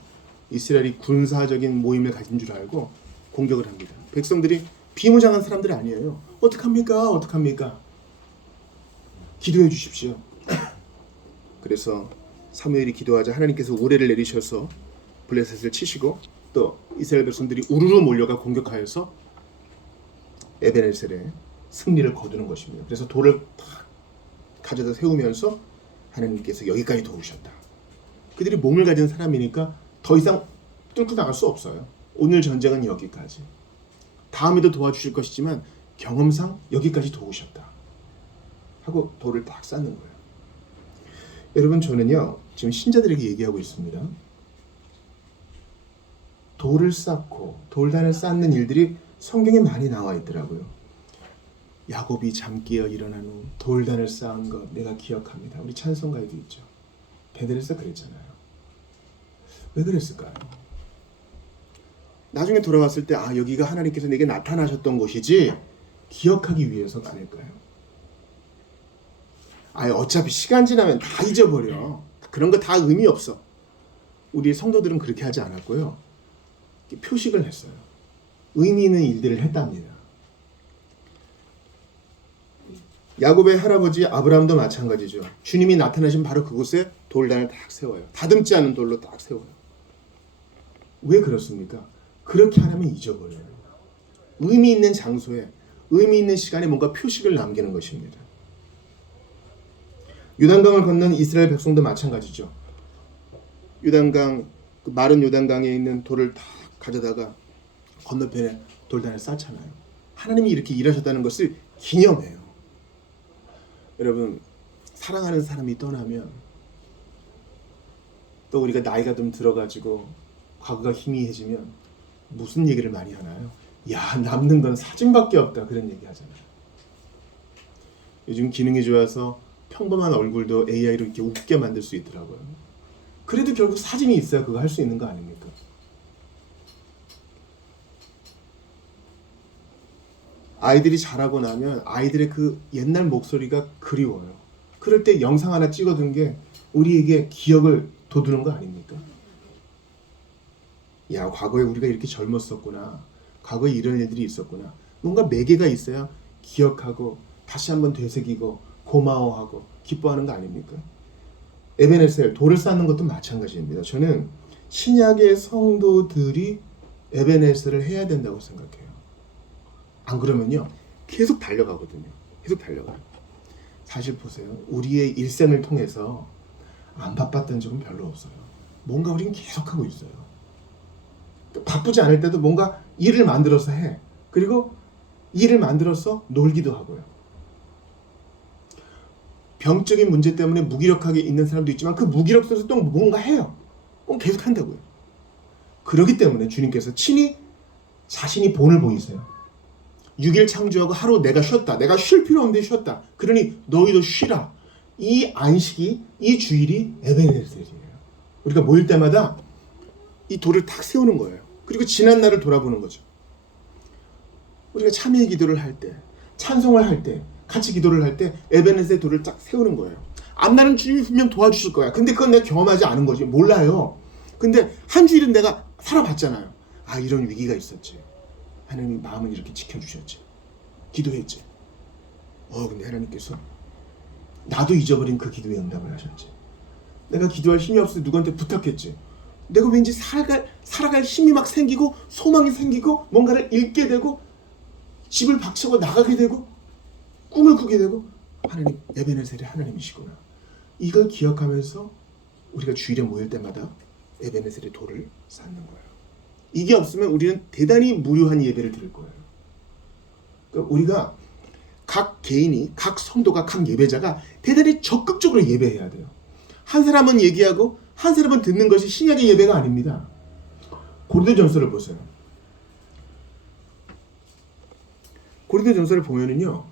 이스라엘이 군사적인 모임을 가진 줄 알고 공격을 합니다. 백성들이 비무장한 사람들이 아니에요. 어떡합니까? 기도해 주십시오. 그래서 사무엘이 기도하자 하나님께서 우레를 내리셔서 블레셋을 치시고 또 이스라엘 백성들이 우르르 몰려가 공격하여서 에베네셀에 승리를 거두는 것입니다. 그래서 돌을 탁 가져다 세우면서 하나님께서 여기까지 도우셨다. 그들이 몸을 가진 사람이니까 더 이상 뚫고 나갈 수 없어요. 오늘 전쟁은 여기까지. 다음에도 도와주실 것이지만 경험상 여기까지 도우셨다. 하고 돌을 딱 쌓는 거예요. 여러분, 저는요 지금 신자들에게 얘기하고 있습니다. 돌을 쌓고 돌단을 쌓는 일들이 성경에 많이 나와 있더라고요. 야곱이 잠 깨어 일어난 후 돌단을 쌓은 것 내가 기억합니다. 우리 찬송가에도 있죠. 베델에서 그랬잖아요. 왜 그랬을까요? 나중에 돌아왔을 때 여기가 하나님께서 내게 나타나셨던 곳이지 기억하기 위해서가 아닐까요? 어차피 시간 지나면 다 잊어버려. 그런 거 다 의미 없어. 우리 성도들은 그렇게 하지 않았고요. 표식을 했어요. 의미 있는 일들을 했답니다. 야곱의 할아버지 아브라함도 마찬가지죠. 주님이 나타나신 바로 그곳에 돌단을 딱 세워요. 다듬지 않은 돌로 딱 세워요. 왜 그렇습니까? 그렇게 하면 잊어버려요. 의미 있는 장소에, 의미 있는 시간에 뭔가 표식을 남기는 것입니다. 요단강을 건넌 이스라엘 백성도 마찬가지죠. 요단강, 그 마른 요단강에 있는 돌을 다 가져다가 건너편에 돌단을 쌓잖아요. 하나님이 이렇게 일하셨다는 것을 기념해요. 여러분, 사랑하는 사람이 떠나면 또 우리가 나이가 좀 들어가지고 과거가 희미해지면 무슨 얘기를 많이 하나요? 야, 남는 건 사진밖에 없다, 그런 얘기 하잖아요. 요즘 기능이 좋아서 평범한 얼굴도 AI로 이렇게 웃게 만들 수 있더라고요. 그래도 결국 사진이 있어야 그거 할 수 있는 거 아닙니까? 아이들이 자라고 나면 아이들의 그 옛날 목소리가 그리워요. 그럴 때 영상 하나 찍어둔 게 우리에게 기억을 돋우는 거 아닙니까? 야, 과거에 우리가 이렇게 젊었었구나. 과거에 이런 일들이 있었구나. 뭔가 매개가 있어야 기억하고 다시 한번 되새기고 고마워하고 기뻐하는 거 아닙니까? 에베네셀, 돌을 쌓는 것도 마찬가지입니다. 저는 신약의 성도들이 에베네셀을 해야 된다고 생각해요. 안 그러면요, 계속 달려가거든요. 계속 달려가요. 사실 보세요. 우리의 일생을 통해서 안 바빴던 적은 별로 없어요. 뭔가 우리는 계속하고 있어요. 바쁘지 않을 때도 뭔가 일을 만들어서 해. 그리고 일을 만들어서 놀기도 하고요. 병적인 문제 때문에 무기력하게 있는 사람도 있지만 그 무기력 속에서 또 뭔가 해요. 계속 한다고요. 그렇기 때문에 주님께서 친히 자신이 본을 보이세요. 6일 창조하고 하루 내가 쉬었다. 내가 쉴 필요 없는데 쉬었다. 그러니 너희도 쉬라. 이 안식이, 이 주일이 에베네셀이에요. 우리가 모일 때마다 이 돌을 탁 세우는 거예요. 그리고 지난 날을 돌아보는 거죠. 우리가 참회의 기도를 할 때, 찬송을 할 때, 같이 기도를 할 때 에베네셀 돌을 딱 세우는 거예요. 앞날은 주님이 분명 도와주실 거야. 근데 그건 내가 경험하지 않은 거지. 몰라요. 근데 한 주일은 내가 살아봤잖아요. 아, 이런 위기가 있었지. 하나님이 마음을 이렇게 지켜주셨지. 기도했지. 근데 하나님께서 나도 잊어버린 그 기도에 응답을 하셨지. 내가 기도할 힘이 없어서 누구한테 부탁했지. 내가 왠지 살아갈 힘이 막 생기고 소망이 생기고 뭔가를 잃게 되고 집을 박차고 나가게 되고 꿈을 꾸게 되고 하나님, 에베네셀이 하나님이시구나. 이걸 기억하면서 우리가 주일에 모일 때마다 에베네셀의 돌을 쌓는 거예요. 이게 없으면 우리는 대단히 무료한 예배를 드릴 거예요. 그러니까 우리가 각 개인이, 각 성도가, 각 예배자가 대단히 적극적으로 예배해야 돼요. 한 사람은 얘기하고 한 사람은 듣는 것이 신약의 예배가 아닙니다. 고린도전서를 보세요. 고린도전서를 보면은요,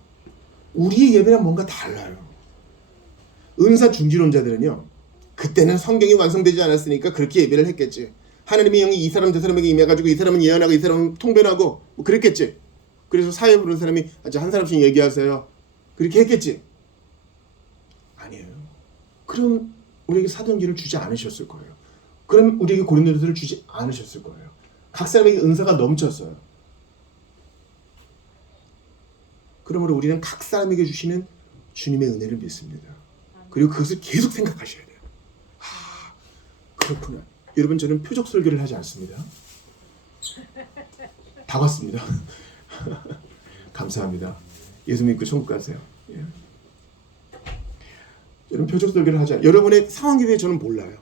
우리의 예배랑 뭔가 달라요. 은사 중지론자들은요, 그때는 성경이 완성되지 않았으니까 그렇게 예배를 했겠지. 하나님의 영이 이 사람 저 사람에게 임해가지고 이 사람은 예언하고 이 사람은 통변하고 뭐 그랬겠지. 그래서 사회 부른 사람이 한 사람씩 얘기하세요. 그렇게 했겠지. 아니에요. 그럼 우리에게 사도행전을 주지 않으셨을 거예요. 그럼 우리에게 고린도전서를 주지 않으셨을 거예요. 각 사람에게 은사가 넘쳤어요. 그러므로 우리는 각 사람에게 주시는 주님의 은혜를 믿습니다. 그리고 그것을 계속 생각하셔야 돼요. 그렇구나. 여러분, 저는 표적 설교를 하지 않습니다. 다 봤습니다. 감사합니다. 예수 믿고 천국 가세요. 예. 여러분, 표적 설교를 하지 않아요. 여러분의 상황에 대해 저는 몰라요.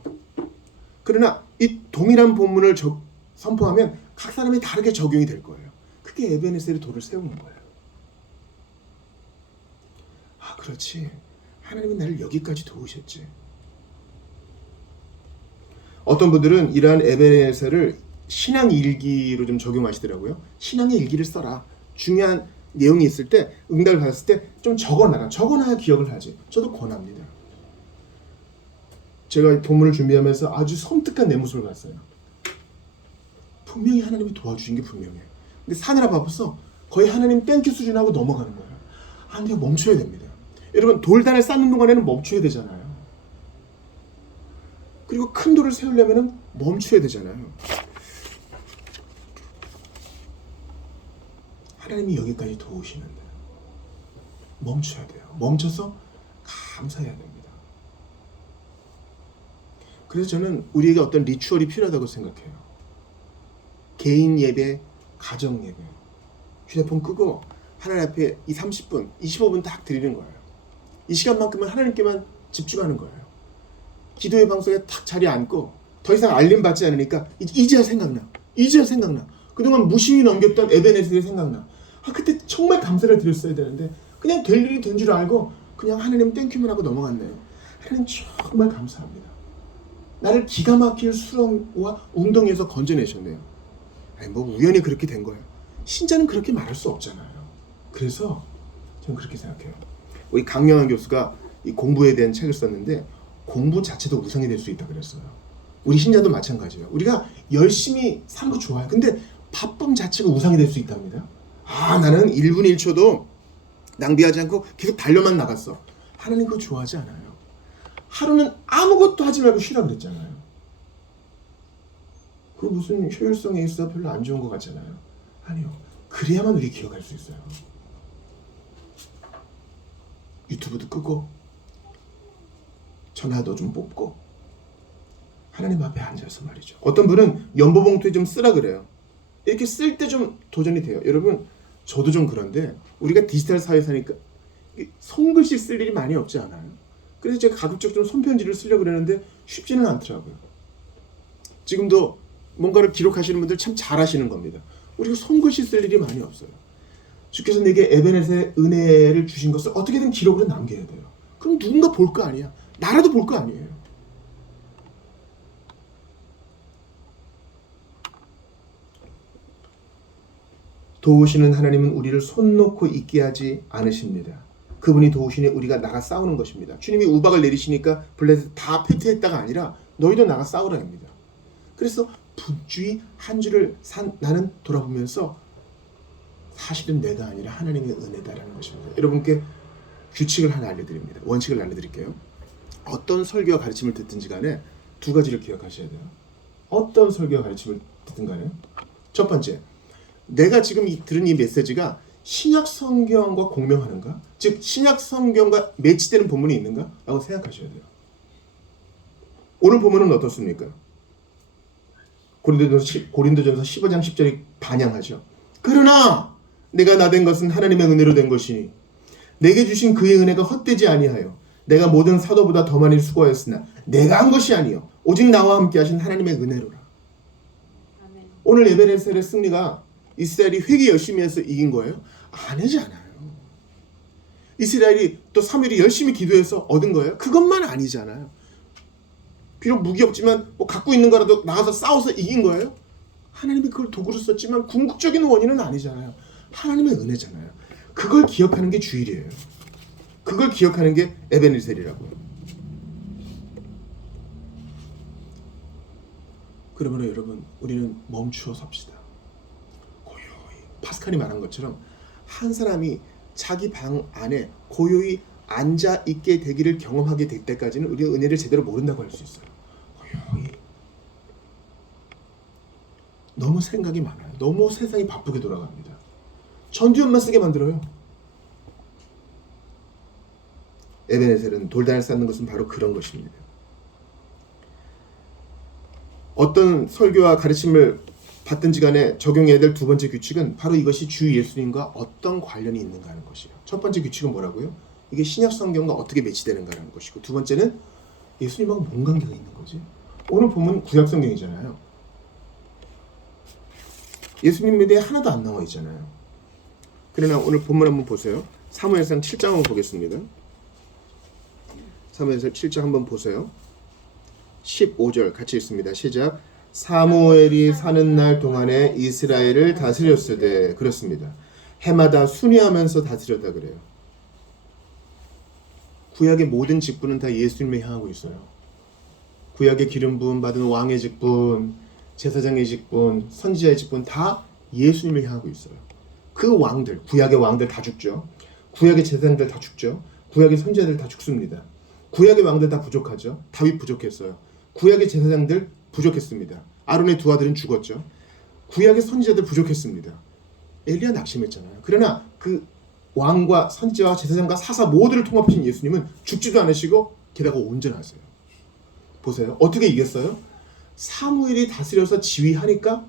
그러나 이 동일한 본문을 선포하면 각 사람이 다르게 적용이 될 거예요. 그게 에베네셀의 돌을 세우는 거예요. 그렇지. 하나님은 나를 여기까지 도우셨지. 어떤 분들은 이러한 에베네셀을 신앙 일기로 좀 적용하시더라고요. 신앙의 일기를 써라. 중요한 내용이 있을 때, 응답을 받았을 때 좀 적어놔라. 적어놔야 기억을 하지. 저도 권합니다. 제가 본문을 준비하면서 아주 섬뜩한 내무술을 봤어요. 분명히 하나님이 도와주신 게 분명해요. 근데 사느라 바빠서 거의 하나님 땡큐 수준하고 넘어가는 거예요. 근데 멈춰야 됩니다. 여러분, 돌단을 쌓는 동안에는 멈춰야 되잖아요. 그리고 큰 돌을 세우려면 멈춰야 되잖아요. 하나님이 여기까지 도우시는데 멈춰야 돼요. 멈춰서 감사해야 됩니다. 그래서 저는 우리에게 어떤 리추얼이 필요하다고 생각해요. 개인 예배, 가정 예배, 휴대폰 끄고 하나님 앞에 이 30분, 25분 딱 드리는 거예요. 이 시간만큼은 하나님께만 집중하는 거예요. 기도의 방송에 탁 자리에 앉고 더 이상 알림 받지 않으니까 이제야 생각나. 이제야 생각나. 그동안 무심히 넘겼던 에베네셀이 생각나. 그때 정말 감사를 드렸어야 되는데 그냥 될 일이 된 줄 알고 그냥 하나님 땡큐만 하고 넘어갔네요. 하나님 정말 감사합니다. 나를 기가 막힐 수렁과 운동에서 건져내셨네요. 아니 뭐 우연히 그렇게 된 거예요. 신자는 그렇게 말할 수 없잖아요. 그래서 저는 그렇게 생각해요. 우리 강영환 교수가 이 공부에 대한 책을 썼는데 공부 자체도 우상이 될 수 있다 그랬어요. 우리 신자도 마찬가지예요. 우리가 열심히 사는 거 좋아요. 근데 바쁨 자체가 우상이 될 수 있답니다. 나는 1분 1초도 낭비하지 않고 계속 달려만 나갔어. 하나님 그거 좋아하지 않아요. 하루는 아무것도 하지 말고 쉬라 그랬잖아요. 그 무슨 효율성에 있어 별로 안 좋은 것 같잖아요. 아니요. 그래야만 우리 기억할 수 있어요. 유튜브도 끄고 전화도 좀 뽑고 하나님 앞에 앉아서 말이죠. 어떤 분은 연보봉투에 좀 쓰라 그래요. 이렇게 쓸 때 좀 도전이 돼요. 여러분 저도 좀 그런데 우리가 디지털 사회 사니까 손글씨 쓸 일이 많이 없지 않아요. 그래서 제가 가급적 좀 손편지를 쓰려고 그러는데 쉽지는 않더라고요. 지금도 뭔가를 기록하시는 분들 참 잘하시는 겁니다. 우리가 손글씨 쓸 일이 많이 없어요. 주께서 내게 에베넷의 은혜를 주신 것을 어떻게든 기록으로 남겨야 돼요. 그럼 누군가 볼 거 아니야. 나라도 볼 거 아니에요. 도우시는 하나님은 우리를 손 놓고 있게 하지 않으십니다. 그분이 도우시니 우리가 나가 싸우는 것입니다. 주님이 우박을 내리시니까 블레셋 다 패퇴했다가 아니라 너희도 나가 싸우라 합니다. 그래서 분주히 한 주를 산 나는 돌아보면서 사실은 내가 아니라 하나님의 은혜다라는 것입니다. 여러분께 규칙을 하나 알려드립니다. 원칙을 알려드릴게요. 어떤 설교와 가르침을 듣든지 간에 두 가지를 기억하셔야 돼요. 어떤 설교와 가르침을 듣든 간에 첫 번째, 내가 지금 들은 이 메시지가 신약 성경과 공명하는가? 즉 신약 성경과 매치되는 본문이 있는가? 라고 생각하셔야 돼요. 오늘 본문은 어떻습니까? 고린도전서 15장 10절이 반영하죠. 그러나 내가 나된 것은 하나님의 은혜로 된 것이니 내게 주신 그의 은혜가 헛되지 아니하여 내가 모든 사도보다 더 많이 수고하였으나 내가 한 것이 아니요 오직 나와 함께 하신 하나님의 은혜로라. 아멘. 오늘 에베네셀의 승리가 이스라엘이 회개 열심히 해서 이긴 거예요? 아니지 않아요. 이스라엘이 또 3일이 열심히 기도해서 얻은 거예요? 그것만 아니잖아요. 비록 무기 없지만 뭐 갖고 있는 거라도 나가서 싸워서 이긴 거예요? 하나님이 그걸 도구로 썼지만 궁극적인 원인은 아니잖아요. 하나님의 은혜잖아요. 그걸 기억하는 게 주일이에요. 그걸 기억하는 게 에베네셀이라고요. 그러므로 여러분 우리는 멈추어 삽시다. 고요히 파스칼이 말한 것처럼 한 사람이 자기 방 안에 고요히 앉아 있게 되기를 경험하게 될 때까지는 우리가 은혜를 제대로 모른다고 할 수 있어요. 고요히. 너무 생각이 많아요. 너무 세상이 바쁘게 돌아갑니다. 전두엽만 쓰게 만들어요. 에베네셀은 돌단을 쌓는 것은 바로 그런 것입니다. 어떤 설교와 가르침을 받든지 간에 적용해야 될 두 번째 규칙은 바로 이것이 주 예수님과 어떤 관련이 있는가 하는 것이에요. 첫 번째 규칙은 뭐라고요? 이게 신약 성경과 어떻게 매치되는가 하는 것이고, 두 번째는 예수님하고 뭔 관계가 있는 거지? 오늘 보면 구약 성경이잖아요. 예수님에 대해 하나도 안 나와 있잖아요. 그러나 오늘 본문 한번 보세요. 사무엘상 7장 한번 보겠습니다. 사무엘상 7장 한번 보세요. 15절 같이 읽습니다. 시작. 사무엘이 사는 날 동안에 이스라엘을 다스렸으되, 그렇습니다. 해마다 순회하면서 다스렸다 그래요. 구약의 모든 직분은 다 예수님을 향하고 있어요. 구약의 기름 부음 받은 왕의 직분, 제사장의 직분, 선지자의 직분 다 예수님을 향하고 있어요. 그 왕들, 구약의 왕들 다 죽죠. 구약의 제사장들 다 죽죠. 구약의 선지자들 다 죽습니다. 구약의 왕들 다 부족하죠. 다윗 부족했어요. 구약의 제사장들 부족했습니다. 아론의 두 아들은 죽었죠. 구약의 선지자들 부족했습니다. 엘리야 낙심했잖아요. 그러나 그 왕과 선지자와 제사장과 사사 모두를 통합하신 예수님은 죽지도 않으시고 게다가 온전하세요. 보세요. 어떻게 이겼어요? 사무엘이 다스려서 지휘하니까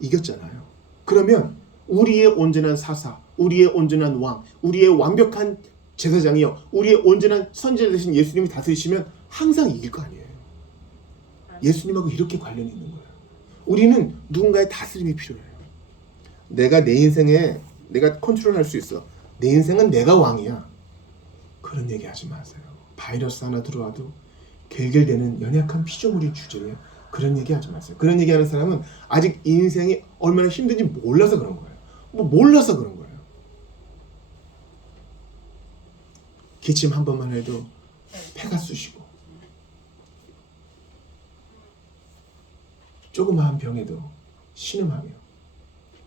이겼잖아요. 그러면 우리의 온전한 사사, 우리의 온전한 왕, 우리의 완벽한 제사장이요, 우리의 온전한 선지자 되신 예수님이 다스리시면 항상 이길 거 아니에요. 예수님하고 이렇게 관련이 있는 거예요. 우리는 누군가의 다스림이 필요해요. 내가 내 인생에 내가 컨트롤할 수 있어. 내 인생은 내가 왕이야. 그런 얘기 하지 마세요. 바이러스 하나 들어와도 결결되는 연약한 피조물이 주제예요. 그런 얘기 하지 마세요. 그런 얘기하는 사람은 아직 인생이 얼마나 힘든지 몰라서 그런 거예요. 몰라서 그런 거예요. 기침 한 번만 해도 폐가 쑤시고, 조그마한 병에도 신음하며,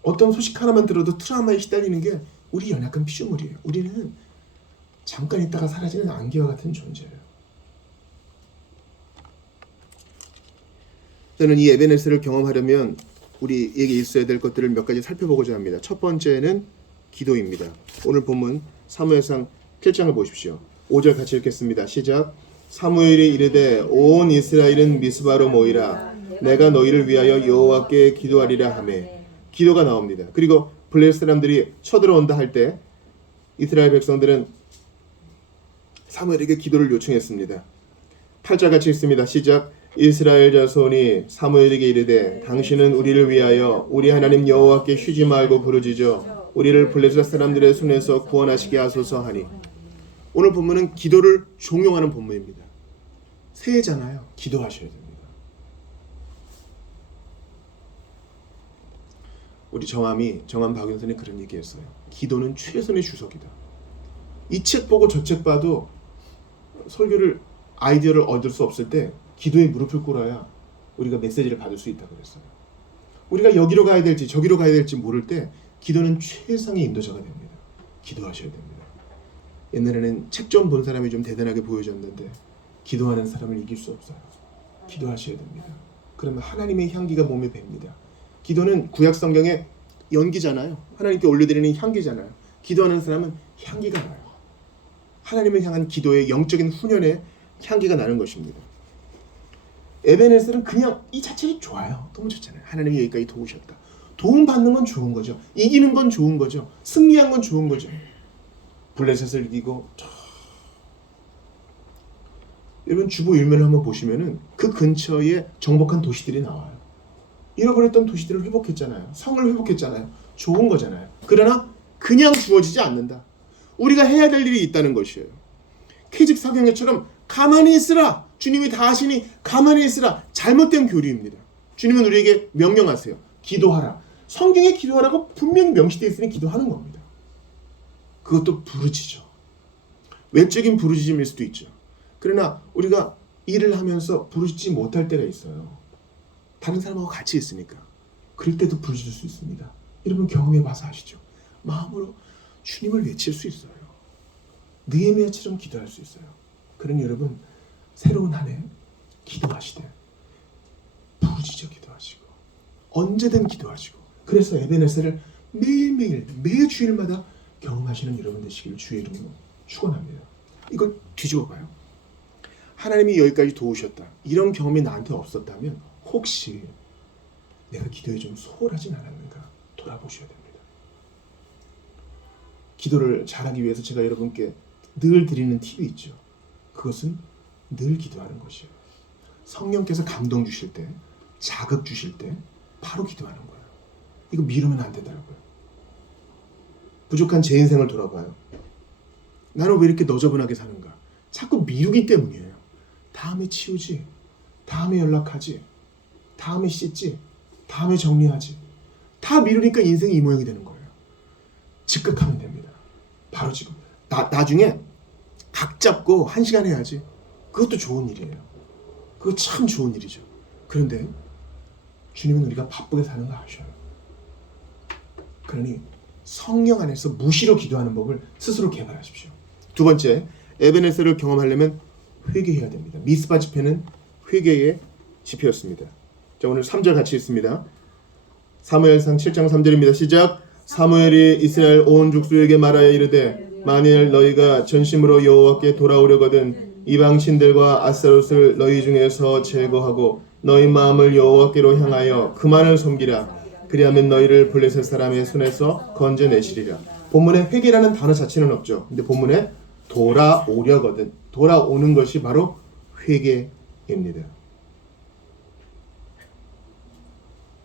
어떤 소식 하나만 들어도 트라우마에 시달리는 게 우리 연약한 피조물이에요. 우리는 잠깐 있다가 사라지는 안개와 같은 존재예요. 저는 이 에베네스를 경험하려면 우리에게 있어야 될 것들을 몇 가지 살펴보고자 합니다. 첫 번째는 기도입니다. 오늘 본문 사무엘상 7장을 보십시오. 5절 같이 읽겠습니다. 시작. 사무엘이 이르되 온 이스라엘은 미스바로 모이라. 내가 너희를 위하여 여호와께 기도하리라 하매. 기도가 나옵니다. 그리고 블레셋 사람들이 쳐들어온다 할 때 이스라엘 백성들은 사무엘에게 기도를 요청했습니다. 8절 같이 읽습니다. 시작. 이스라엘 자손이 사무엘에게 이르되 당신은 우리를 위하여 우리 하나님 여호와께 쉬지 말고 부르짖어 우리를 블레셋 사람들의 손에서 구원하시게 하소서 하니. 오늘 본문은 기도를 종용하는 본문입니다. 새해잖아요. 기도하셔야 됩니다. 우리 정한 박윤선이 그런 얘기했어요. 기도는 최선의 주석이다. 이 책 보고 저 책 봐도 설교를 아이디어를 얻을 수 없을 때 기도에 무릎을 꿇어야 우리가 메시지를 받을 수 있다고 그랬어요. 우리가 여기로 가야 될지 저기로 가야 될지 모를 때 기도는 최상의 인도자가 됩니다. 기도하셔야 됩니다. 옛날에는 책 좀 본 사람이 좀 대단하게 보여졌는데 기도하는 사람을 이길 수 없어요. 기도하셔야 됩니다. 그러면 하나님의 향기가 몸에 붑니다. 기도는 구약 성경의 연기잖아요. 하나님께 올려드리는 향기잖아요. 기도하는 사람은 향기가 나요. 하나님을 향한 기도의 영적인 훈련에 향기가 나는 것입니다. 에베네셀은 그냥 이 자체가 좋아요. 너무 좋잖아요. 하나님이 여기까지 도우셨다. 도움 받는 건 좋은 거죠. 이기는 건 좋은 거죠. 승리한 건 좋은 거죠. 블레셋을 이기고 여러분 주보 일면을 한번 보시면은 그 근처에 정복한 도시들이 나와요. 잃어버렸던 도시들을 회복했잖아요. 성을 회복했잖아요. 좋은 거잖아요. 그러나 그냥 주어지지 않는다. 우리가 해야 될 일이 있다는 것이에요. 캐직 사경회처럼 가만히 있으라. 주님이 다 하시니 가만히 있으라. 잘못된 교리입니다. 주님은 우리에게 명령하세요. 기도하라. 성경에 기도하라고 분명히 명시되어 있으니 기도하는 겁니다. 그것도 부르짖어. 외적인 부르짖음일 수도 있죠. 그러나 우리가 일을 하면서 부르짖지 못할 때가 있어요. 다른 사람하고 같이 있으니까. 그럴 때도 부르짖을 수 있습니다. 여러분 경험해봐서 아시죠? 마음으로 주님을 외칠 수 있어요. 느헤미야처럼 기도할 수 있어요. 그러니 여러분 새로운 한 해 기도하시되 부르짖어 기도하시고 언제든 기도하시고 그래서 에베네셀을 매일매일 매주일마다 경험하시는 여러분 되시기를 주의 이름으로 축원합니다. 이걸 뒤집어 봐요. 하나님이 여기까지 도우셨다. 이런 경험이 나한테 없었다면 혹시 내가 기도에 좀 소홀하진 않았는가 돌아보셔야 됩니다. 기도를 잘하기 위해서 제가 여러분께 늘 드리는 팁이 있죠. 그것은 늘 기도하는 것이에요. 성령께서 감동 주실 때, 자극 주실 때 바로 기도하는 거예요. 이거 미루면 안 되더라고요. 부족한 제 인생을 돌아봐요. 나는 왜 이렇게 너저분하게 사는가? 자꾸 미루기 때문이에요. 다음에 치우지, 다음에 연락하지, 다음에 씻지, 다음에 정리하지. 다 미루니까 인생이 이 모양이 되는 거예요. 즉각하면 됩니다. 바로 지금. 나중에 각 잡고 1시간 해야지. 그것도 좋은 일이에요. 그거 참 좋은 일이죠. 그런데 주님은 우리가 바쁘게 사는 거 아셔요. 그러니 성령 안에서 무시로 기도하는 법을 스스로 개발하십시오. 두 번째, 에베네셀을 경험하려면 회개해야 됩니다. 미스바 집회는 회개의 집회였습니다. 자, 오늘 3절 같이 읽습니다. 사무엘상 7장 3절입니다. 시작. 사무엘이 이스라엘 온 족속에게 말하여 이르되 만일 너희가 전심으로 여호와께 돌아오려거든 이방 신들과 아스타롯을 너희 중에서 제거하고 너희 마음을 여호와께로 향하여 그만을 섬기라. 그리하면 너희를 블레셋 사람의 손에서 건져내시리라. 본문에 회개라는 단어 자체는 없죠. 근데 본문에 돌아오려거든, 돌아오는 것이 바로 회개입니다.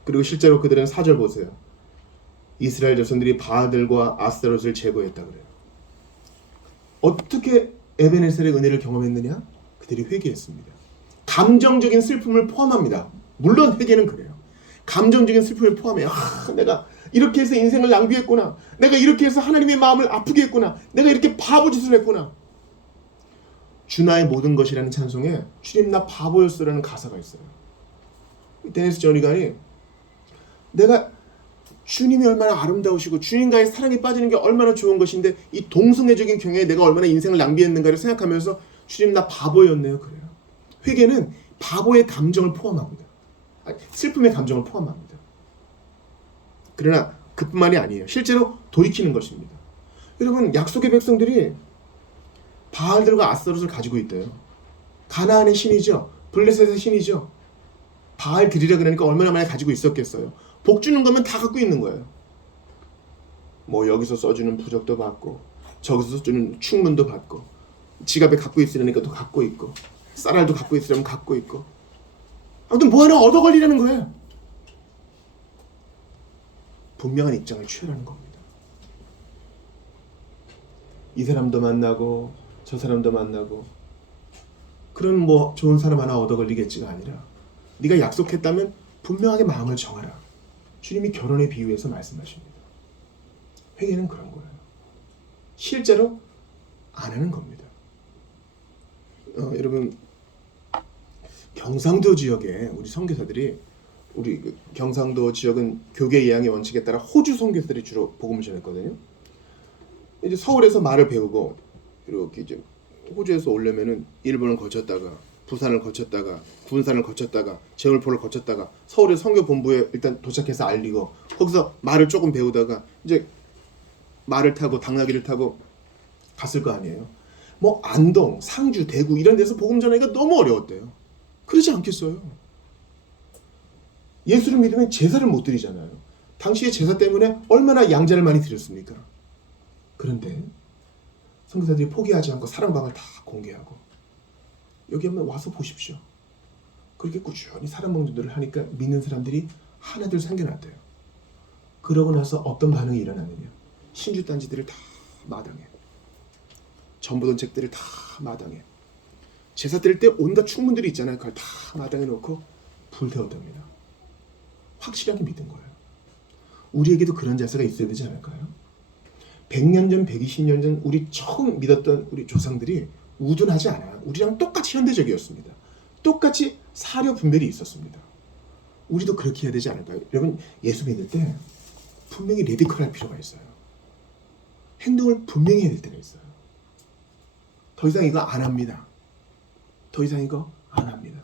그리고 실제로 그들은 4절 보세요. 이스라엘 자손들이 바알들과 아스타롯을 제거했다 그래요. 어떻게 에베네셀의 은혜를 경험했느냐? 그들이 회개했습니다. 감정적인 슬픔을 포함합니다. 물론 회개는 그래요. 감정적인 슬픔을 포함해요. 내가 이렇게 해서 인생을 낭비했구나. 내가 이렇게 해서 하나님의 마음을 아프게 했구나. 내가 이렇게 바보짓을 했구나. 주나의 모든 것이라는 찬송에 주님 나 바보였어라는 가사가 있어요. 데니스 저니간이 내가 주님이 얼마나 아름다우시고 주님과의 사랑에 빠지는 게 얼마나 좋은 것인데 이 동성애적인 경향에 내가 얼마나 인생을 낭비했는가를 생각하면서 주님 나 바보였네요 그래요. 회개는 바보의 감정을 포함합니다. 슬픔의 감정을 포함합니다. 그러나 그뿐만이 아니에요. 실제로 돌이키는 것입니다. 여러분 약속의 백성들이 바알들과 아스타롯을 가지고 있대요. 가나안의 신이죠. 블레셋의 신이죠. 바알 드리라 그러니까 얼마나 많이 가지고 있었겠어요. 복 주는 거면 다 갖고 있는 거예요. 뭐 여기서 써주는 부적도 받고 저기서 써주는 충문도 받고 지갑에 갖고 있으려니까 또 갖고 있고 쌀알도 갖고 있으려면 갖고 있고 아무튼 뭐 하나 얻어 걸리라는 거예요. 분명한 입장을 취하라는 겁니다. 이 사람도 만나고 저 사람도 만나고 그런 뭐 좋은 사람 하나 얻어 걸리겠지가 아니라 네가 약속했다면 분명하게 마음을 정하라. 주님이 결혼에 비유해서 말씀하십니다. 회개는 그런 거예요. 실제로 안 하는 겁니다. 여러분 경상도 지역에 우리 선교사들이 우리 경상도 지역은 교계 예양의 원칙에 따라 호주 선교사들이 주로 복음을 전했거든요. 이제 서울에서 말을 배우고 이렇게 이제 호주에서 오려면은 일본을 거쳤다가 부산을 거쳤다가 군산을 거쳤다가 제물포를 거쳤다가 서울의 선교 본부에 일단 도착해서 알리고 거기서 말을 조금 배우다가 이제 말을 타고 당나귀를 타고 갔을 거 아니에요. 뭐 안동, 상주, 대구 이런 데서 복음 전하기가 너무 어려웠대요. 그러지 않겠어요? 예수를 믿으면 제사를 못 드리잖아요. 당시의 제사 때문에 얼마나 양자를 많이 드렸습니까? 그런데 선교사들이 포기하지 않고 사랑방을 다 공개하고 여기 한번 와서 보십시오. 그렇게 꾸준히 사랑 봉전들을 하니까 믿는 사람들이 하나둘 생겨났대요. 그러고 나서 어떤 반응이 일어나느냐. 신주단지들을 다 마당에 전부돈책들을 다 마당에 제사 드릴 때 온갖 충문들이 있잖아요. 그걸 다 마당에 놓고 불태웠답니다. 확실하게 믿은 거예요. 우리에게도 그런 자세가 있어야 되지 않을까요? 100년 전, 120년 전 우리 처음 믿었던 우리 조상들이 우둔하지 않아요. 우리랑 똑같이 현대적이었습니다. 똑같이 사려 분별이 있었습니다. 우리도 그렇게 해야 되지 않을까요? 여러분 예수 믿을 때 분명히 레디컬할 필요가 있어요. 행동을 분명히 해야 될 때가 있어요. 더 이상 이거 안 합니다. 더 이상 이거 안 합니다.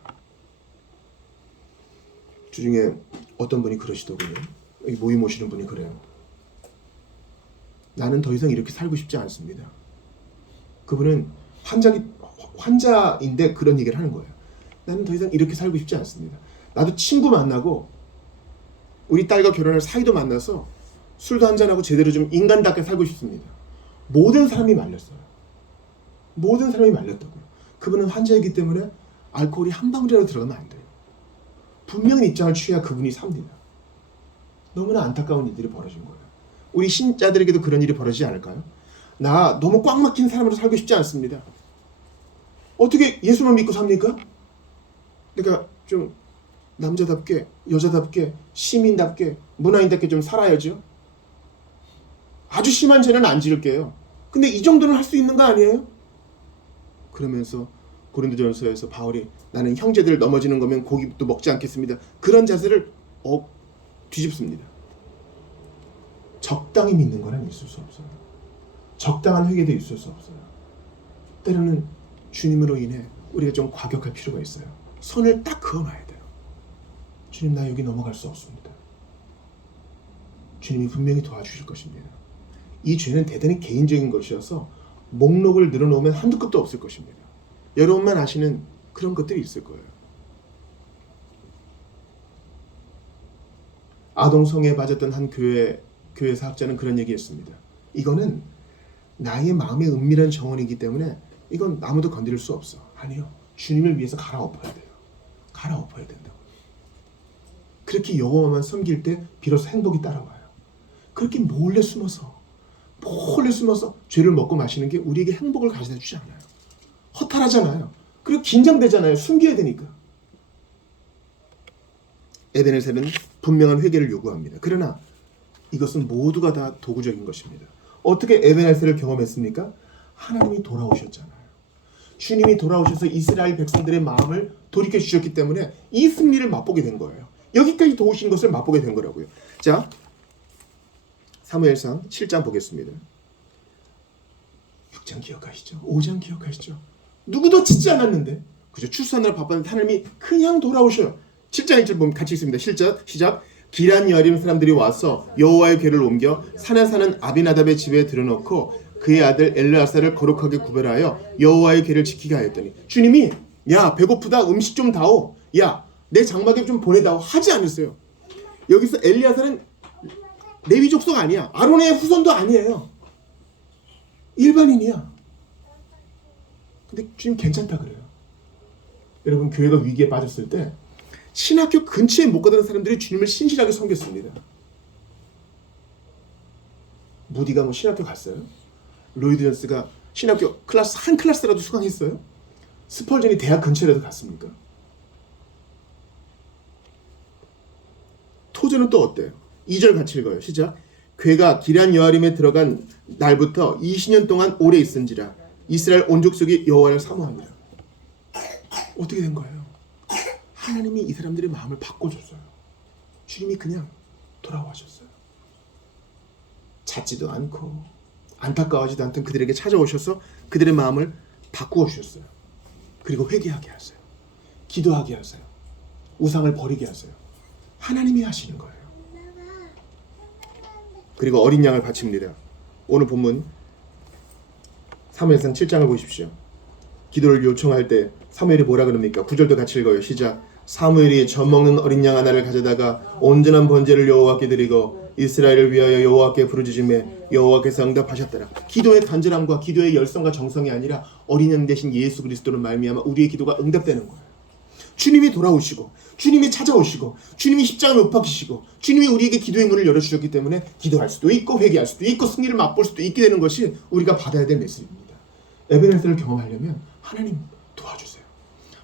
주중에 어떤 분이 그러시더군요. 여기 모임 오시는 분이 그래요. 나는 더 이상 이렇게 살고 싶지 않습니다. 그분은 환자인데 그런 얘기를 하는 거예요. 나는 더 이상 이렇게 살고 싶지 않습니다. 나도 친구 만나고 우리 딸과 결혼할 사이도 만나서 술도 한잔하고 제대로 좀 인간답게 살고 싶습니다. 모든 사람이 말렸어요. 모든 사람이 말렸다고요. 그분은 환자이기 때문에 알코올이 한 방울이라도 들어가면 안 돼요. 분명한 입장을 취해야 그분이 삽니다. 너무나 안타까운 일들이 벌어진 거예요. 우리 신자들에게도 그런 일이 벌어지지 않을까요? 나 너무 꽉 막힌 사람으로 살고 싶지 않습니다. 어떻게 예수만 믿고 삽니까? 그러니까 좀 남자답게, 여자답게, 시민답게, 문화인답게 좀 살아야죠. 아주 심한 죄는 안 지을게요. 근데 이 정도는 할 수 있는 거 아니에요? 그러면서 고린도전서에서 바울이 나는 형제들 넘어지는 거면 고기도 먹지 않겠습니다. 그런 자세를 뒤집습니다. 적당히 믿는 거는 있을 수 없어요. 적당한 회개도 있을 수 없어요. 때로는 주님으로 인해 우리가 좀 과격할 필요가 있어요. 선을 딱 그어놔야 돼요. 주님 나 여기 넘어갈 수 없습니다. 주님이 분명히 도와주실 것입니다. 이 죄는 대단히 개인적인 것이어서 목록을 늘어놓으면 한두 끝도 없을 것입니다. 여러분만 아시는 그런 것들이 있을 거예요. 아동성애에 빠졌던 한 교회 사학자는 그런 얘기했습니다. 이거는 나의 마음의 은밀한 정원이기 때문에 이건 아무도 건드릴 수 없어. 아니요. 주님을 위해서 갈아엎어야 돼요. 갈아엎어야 된다고. 그렇게 여호와만 섬길 때 비로소 행복이 따라와요. 그렇게 몰래 숨어서 죄를 먹고 마시는 게 우리에게 행복을 가져다 주지 않아요. 허탈하잖아요. 그리고 긴장되잖아요. 숨겨야 되니까. 에베네셀은 분명한 회개를 요구합니다. 그러나 이것은 모두가 다 도구적인 것입니다. 어떻게 에베네셀을 경험했습니까? 하나님이 돌아오셨잖아요. 주님이 돌아오셔서 이스라엘 백성들의 마음을 돌이켜 주셨기 때문에 이 승리를 맛보게 된 거예요. 여기까지 도우신 것을 맛보게 된 거라고요. 자, 사무엘상 7장 보겠습니다. 6장 기억하시죠? 5장 기억하시죠? 누구도 짓지 않았는데 그죠? 출산을 바빴는데 하나님이 그냥 돌아오셔요. 7장 1절 보면 같이 있습니다. 시작. 기란 여림 사람들이 와서 여호와의 궤를 옮겨 산에 사는 아비나답의 집에 들여놓고 그의 아들 엘르아사를 거룩하게 구별하여 여호와의 궤를 지키게 하였더니 주님이 야 배고프다 음식 좀 다오 야 내 장막에 좀 보내다오 하지 않으세요. 여기서 엘리아사는 레위 족속 아니야. 아론의 후손도 아니에요. 일반인이야. 근데 주님 괜찮다 그래요. 여러분 교회가 위기에 빠졌을 때 신학교 근처에 못 가던 사람들이 주님을 신실하게 섬겼습니다. 무디가 뭐 신학교 갔어요? 로이드 존스가 신학교 클래스 한 클래스라도 수강했어요? 스펄전이 대학 근처라도 갔습니까? 토저는 또 어때요? 2절 같이 읽어요. 시작. 괴가 기란 여아림에 들어간 날부터 20년 동안 오래 있은지라 이스라엘 온 족속이 여호와를 사모하니라. 어떻게 된 거예요? 하나님이 이 사람들의 마음을 바꿔줬어요. 주님이 그냥 돌아와셨어요. 찾지도 않고 안타까워하지도 않던 그들에게 찾아오셔서 그들의 마음을 바꾸어 주셨어요. 그리고 회개하게 하세요. 기도하게 하세요. 우상을 버리게 하세요. 하나님이 하시는 거예요. 그리고 어린 양을 바칩니다. 오늘 본문 사무엘상 7장을 보십시오. 기도를 요청할 때 사무엘이 뭐라 그럽니까? 9절도 같이 읽어요. 시작. 사무엘이 젖먹는 어린 양 하나를 가져다가 온전한 번제를 여호와께 드리고 이스라엘을 위하여 여호와께 부르짖음에 여호와께서 응답하셨더라. 기도의 간절함과 기도의 열성과 정성이 아니라 어린 양 대신 예수 그리스도를 말미암아 우리의 기도가 응답되는 거예요. 주님이 돌아오시고 주님이 찾아오시고 주님이 십자가에 못 박히시고 주님이 우리에게 기도의 문을 열어주셨기 때문에 기도할 수도 있고 회개할 수도 있고 승리를 맛볼 수도 있게 되는 것이 우리가 받아야 될 메시지입니다. 에베네셀을 경험하려면 하나님 도와주세요.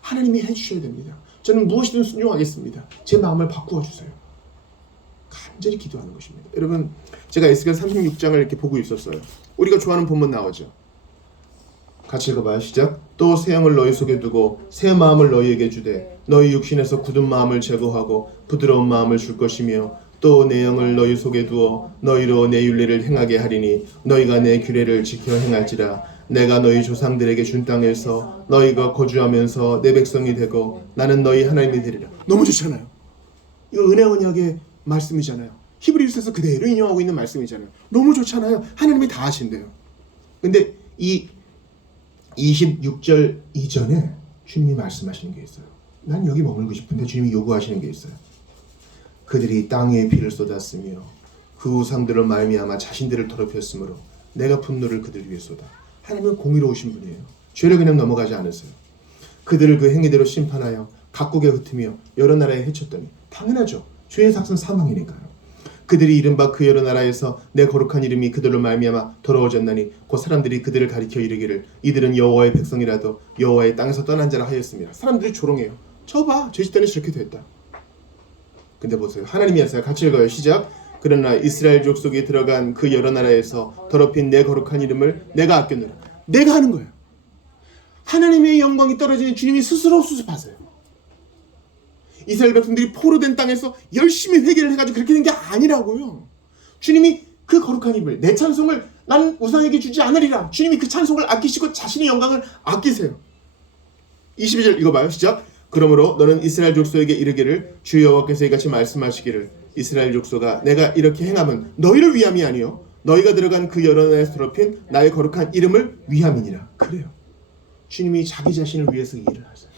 하나님이 해주셔야 됩니다. 저는 무엇이든 순종하겠습니다. 제 마음을 바꾸어 주세요. 간절히 기도하는 것입니다. 여러분 제가 에스겔 36장을 이렇게 보고 있었어요. 우리가 좋아하는 본문 나오죠. 같이 읽어봐요. 시작. 또 새 영을 너희 속에 두고 새 마음을 너희에게 주되 너희 육신에서 굳은 마음을 제거하고 부드러운 마음을 줄 것이며 또 내 영을 너희 속에 두어 너희로 내 율례를 행하게 하리니 너희가 내 규례를 지켜 행할지라. 내가 너희 조상들에게 준 땅에서 너희가 거주하면서 내 백성이 되고 나는 너희 하나님이 되리라. 너무 좋잖아요. 이거 은혜 언약의 말씀이잖아요. 히브리서에서 그대로 인용하고 있는 말씀이잖아요. 너무 좋잖아요. 하나님이 다 하신대요. 근데 이 26절 이전에 주님이 말씀하시는 게 있어요. 난 여기 머물고 싶은데 주님이 요구하시는 게 있어요. 그들이 땅 위에 피를 쏟았으며 그 우상들을 말미암아 자신들을 더럽혔으므로 내가 분노를 그들 위에 쏟아. 하나님은 공의로우신 분이에요. 죄를 그냥 넘어가지 않으세요. 그들을 그 행위대로 심판하여 각국에 흩으며 여러 나라에 해쳤더니 당연하죠. 죄의 삭은 사망이니까요. 그들이 이른바 그 여러 나라에서 내 거룩한 이름이 그들로 말미암아 더러워졌나니 곧 사람들이 그들을 가리켜 이르기를 이들은 여호와의 백성이라도 여호와의 땅에서 떠난 자라 하였습니다. 사람들이 조롱해요. 저봐 죄짓더니 저렇게 됐다. 근데 보세요. 하나님이 하세요. 같이 읽어요. 시작. 그러나 이스라엘 족속이 들어간 그 여러 나라에서 더럽힌 내 거룩한 이름을 내가 아꼈노라. 내가 하는 거예요. 하나님의 영광이 떨어지는 주님이 스스로 수습하세요. 이스라엘 백성들이 포로된 땅에서 열심히 회개를 해가지고 그렇게 된 게 아니라고요. 주님이 그 거룩한 이름을 내 찬송을 나는 우상에게 주지 않으리라. 주님이 그 찬송을 아끼시고 자신의 영광을 아끼세요. 22절 읽어봐요. 시작. 그러므로 너는 이스라엘 족속에게 이르기를 주 여호와께서 이같이 말씀하시기를 이스라엘 족속아 내가 이렇게 행함은 너희를 위함이 아니요 너희가 들어간 그 여러 나라에서 더럽힌 나의 거룩한 이름을 위함이니라. 그래요. 주님이 자기 자신을 위해서 이 일을 하세요.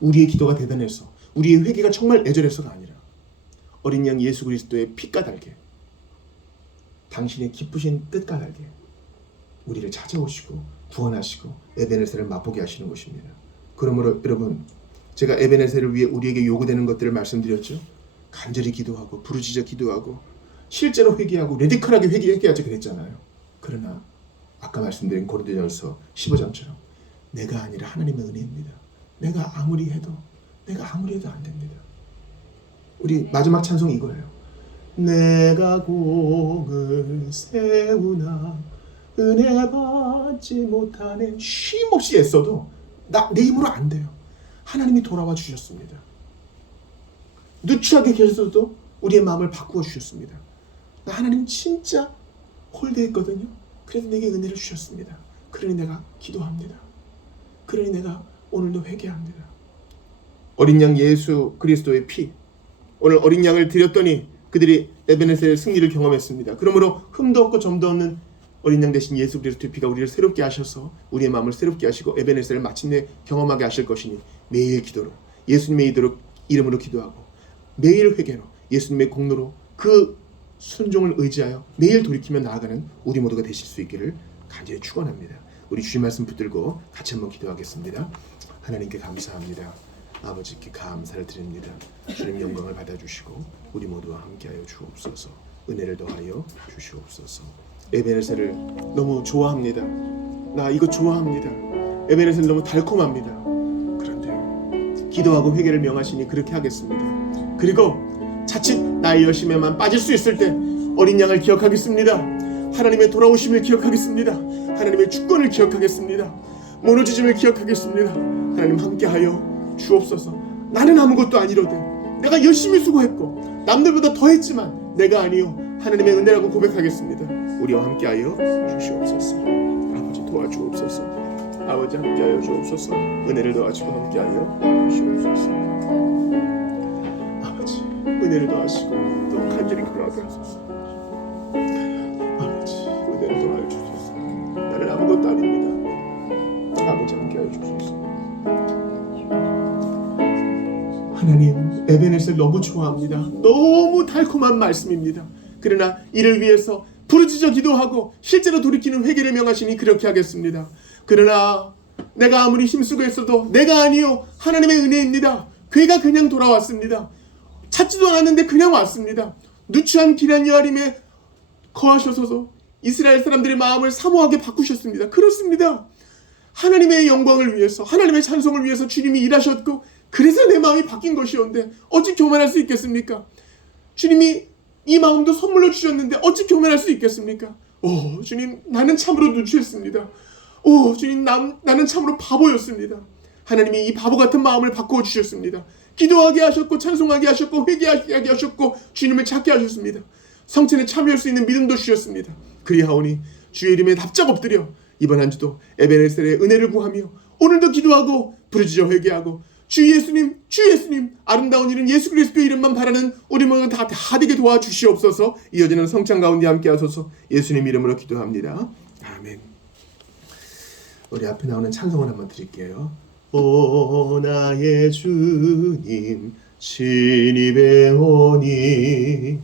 우리의 기도가 대단해서 우리의 회개가 정말 애절해서가 아니라 어린 양 예수 그리스도의 피가 달게 당신의 기쁘신 뜻과 달게 우리를 찾아오시고 구원하시고 에베네셀을 맛보게 하시는 것입니다. 그러므로 여러분 제가 에베네셀을 위해 우리에게 요구되는 것들을 말씀드렸죠. 간절히 기도하고 부르짖어 기도하고 실제로 회개하고 레디컬하게 회개하자 그랬잖아요. 그러나 아까 말씀드린 고린도전서 15장처럼 내가 아니라 하나님의 은혜입니다. 내가 아무리 해도 안 됩니다. 우리 마지막 찬송이 이거예요. 내가 공을 세우나 은혜 받지 못하네. 쉼없이 애써도 내 힘으로 안 돼요. 하나님이 돌아와 주셨습니다. 누추하게 계셔도 우리의 마음을 바꾸어 주셨습니다. 나 하나님 진짜 홀대했거든요. 그래서 내게 은혜를 주셨습니다. 그러니 내가 기도합니다. 그러니 내가 오늘도 회개합니다. 어린 양 예수 그리스도의 피, 오늘 어린 양을 드렸더니 그들이 에베네셀의 승리를 경험했습니다. 그러므로 흠도 없고 점도 없는 어린 양 대신 예수 그리스도의 피가 우리를 새롭게 하셔서 우리의 마음을 새롭게 하시고 에베네셀을 마침내 경험하게 하실 것이니 매일 기도로 예수님의 이름으로 기도하고 매일 회개로 예수님의 공로로 그 순종을 의지하여 매일 돌이키며 나아가는 우리 모두가 되실 수 있기를 간절히 축원합니다. 우리 주님 말씀 붙들고 같이 한번 기도하겠습니다. 하나님께 감사합니다. 아버지께 감사를 드립니다. 주님 영광을 받아주시고 우리 모두와 함께하여 주옵소서. 은혜를 더하여 주시옵소서. 에베네셀을 너무 좋아합니다. 나 이거 좋아합니다. 에베네셀 너무 달콤합니다. 그런데 기도하고 회개를 명하시니 그렇게 하겠습니다. 그리고 자칫 나의 열심에만 빠질 수 있을 때 어린 양을 기억하겠습니다. 하나님의 돌아오심을 기억하겠습니다. 하나님의 주권을 기억하겠습니다. 무너지심을 기억하겠습니다. 하나님 함께하여 주옵소서. 나는 아무것도 아니로되 내가 열심히 수고했고 남들보다 더했지만 내가 아니요 하나님의 은혜라고 고백하겠습니다. 우리와 함께하여 주시옵소서. 아버지 도와주옵소서. 아버지 함께하여 주옵소서. 은혜를 더하시고 함께하여 주시옵소서. 아버지 은혜를 더하시고 또 간절히 기도하게 하소서. 아버지 은혜를 더하여 주소서. 나는 아무것도 아닙니다. 아버지 함께하여 주소서. 하나님 에베네셀 너무 좋아합니다. 너무 달콤한 말씀입니다. 그러나 이를 위해서 부르짖어 기도하고 실제로 돌이키는 회개를 명하시니 그렇게 하겠습니다. 그러나 내가 아무리 힘쓰고 했어도 내가 아니요 하나님의 은혜입니다. 괴가 그냥 돌아왔습니다. 찾지도 않았는데 그냥 왔습니다. 누추한 기란 여아림에 거하셔서 이스라엘 사람들의 마음을 사모하게 바꾸셨습니다. 그렇습니다. 하나님의 영광을 위해서 하나님의 찬송을 위해서 주님이 일하셨고 그래서 내 마음이 바뀐 것이었는데 어찌 교만할 수 있겠습니까? 주님이 이 마음도 선물로 주셨는데 어찌 교만할 수 있겠습니까? 오 주님 나는 참으로 누추했습니다. 오 주님 나는 참으로 바보였습니다. 하나님이 이 바보 같은 마음을 바꾸어 주셨습니다. 기도하게 하셨고 찬송하게 하셨고 회개하게 하셨고 주님을 찾게 하셨습니다. 성찬에 참여할 수 있는 믿음도 주셨습니다. 그리하오니 주의 이름에 납작 엎드려 이번 한 주도 에베네셀의 은혜를 구하며 오늘도 기도하고 부르짖어 회개하고 주 예수님 아름다운 이름 예수 그리스도의 이름만 바라는 우리 모두 다 되게 도와주시옵소서. 이어지는 성찬 가운데 함께 하소서. 예수님 이름으로 기도합니다. 아멘. 우리 앞에 나오는 찬송을 한번 드릴게요. 오 나의 주님 신이 배오니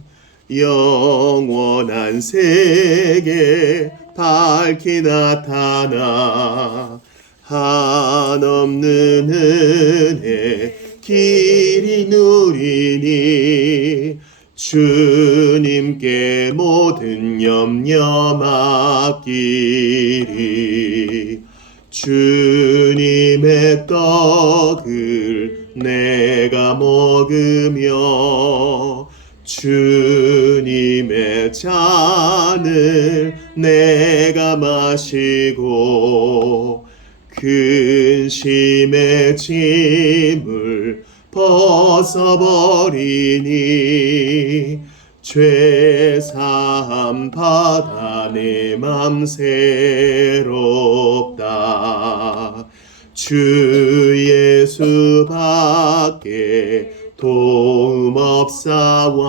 영원한 세계 밝게 나타나 한없는 은혜 길이 누리니 주님께 모든 염려 맡기리 주님의 떡을 내가 먹으며 주님의 잔을 내가 마시고 근심의 짐을 벗어버리니 죄사함 받아 내 맘 새롭다 주 예수밖에 도움 없사와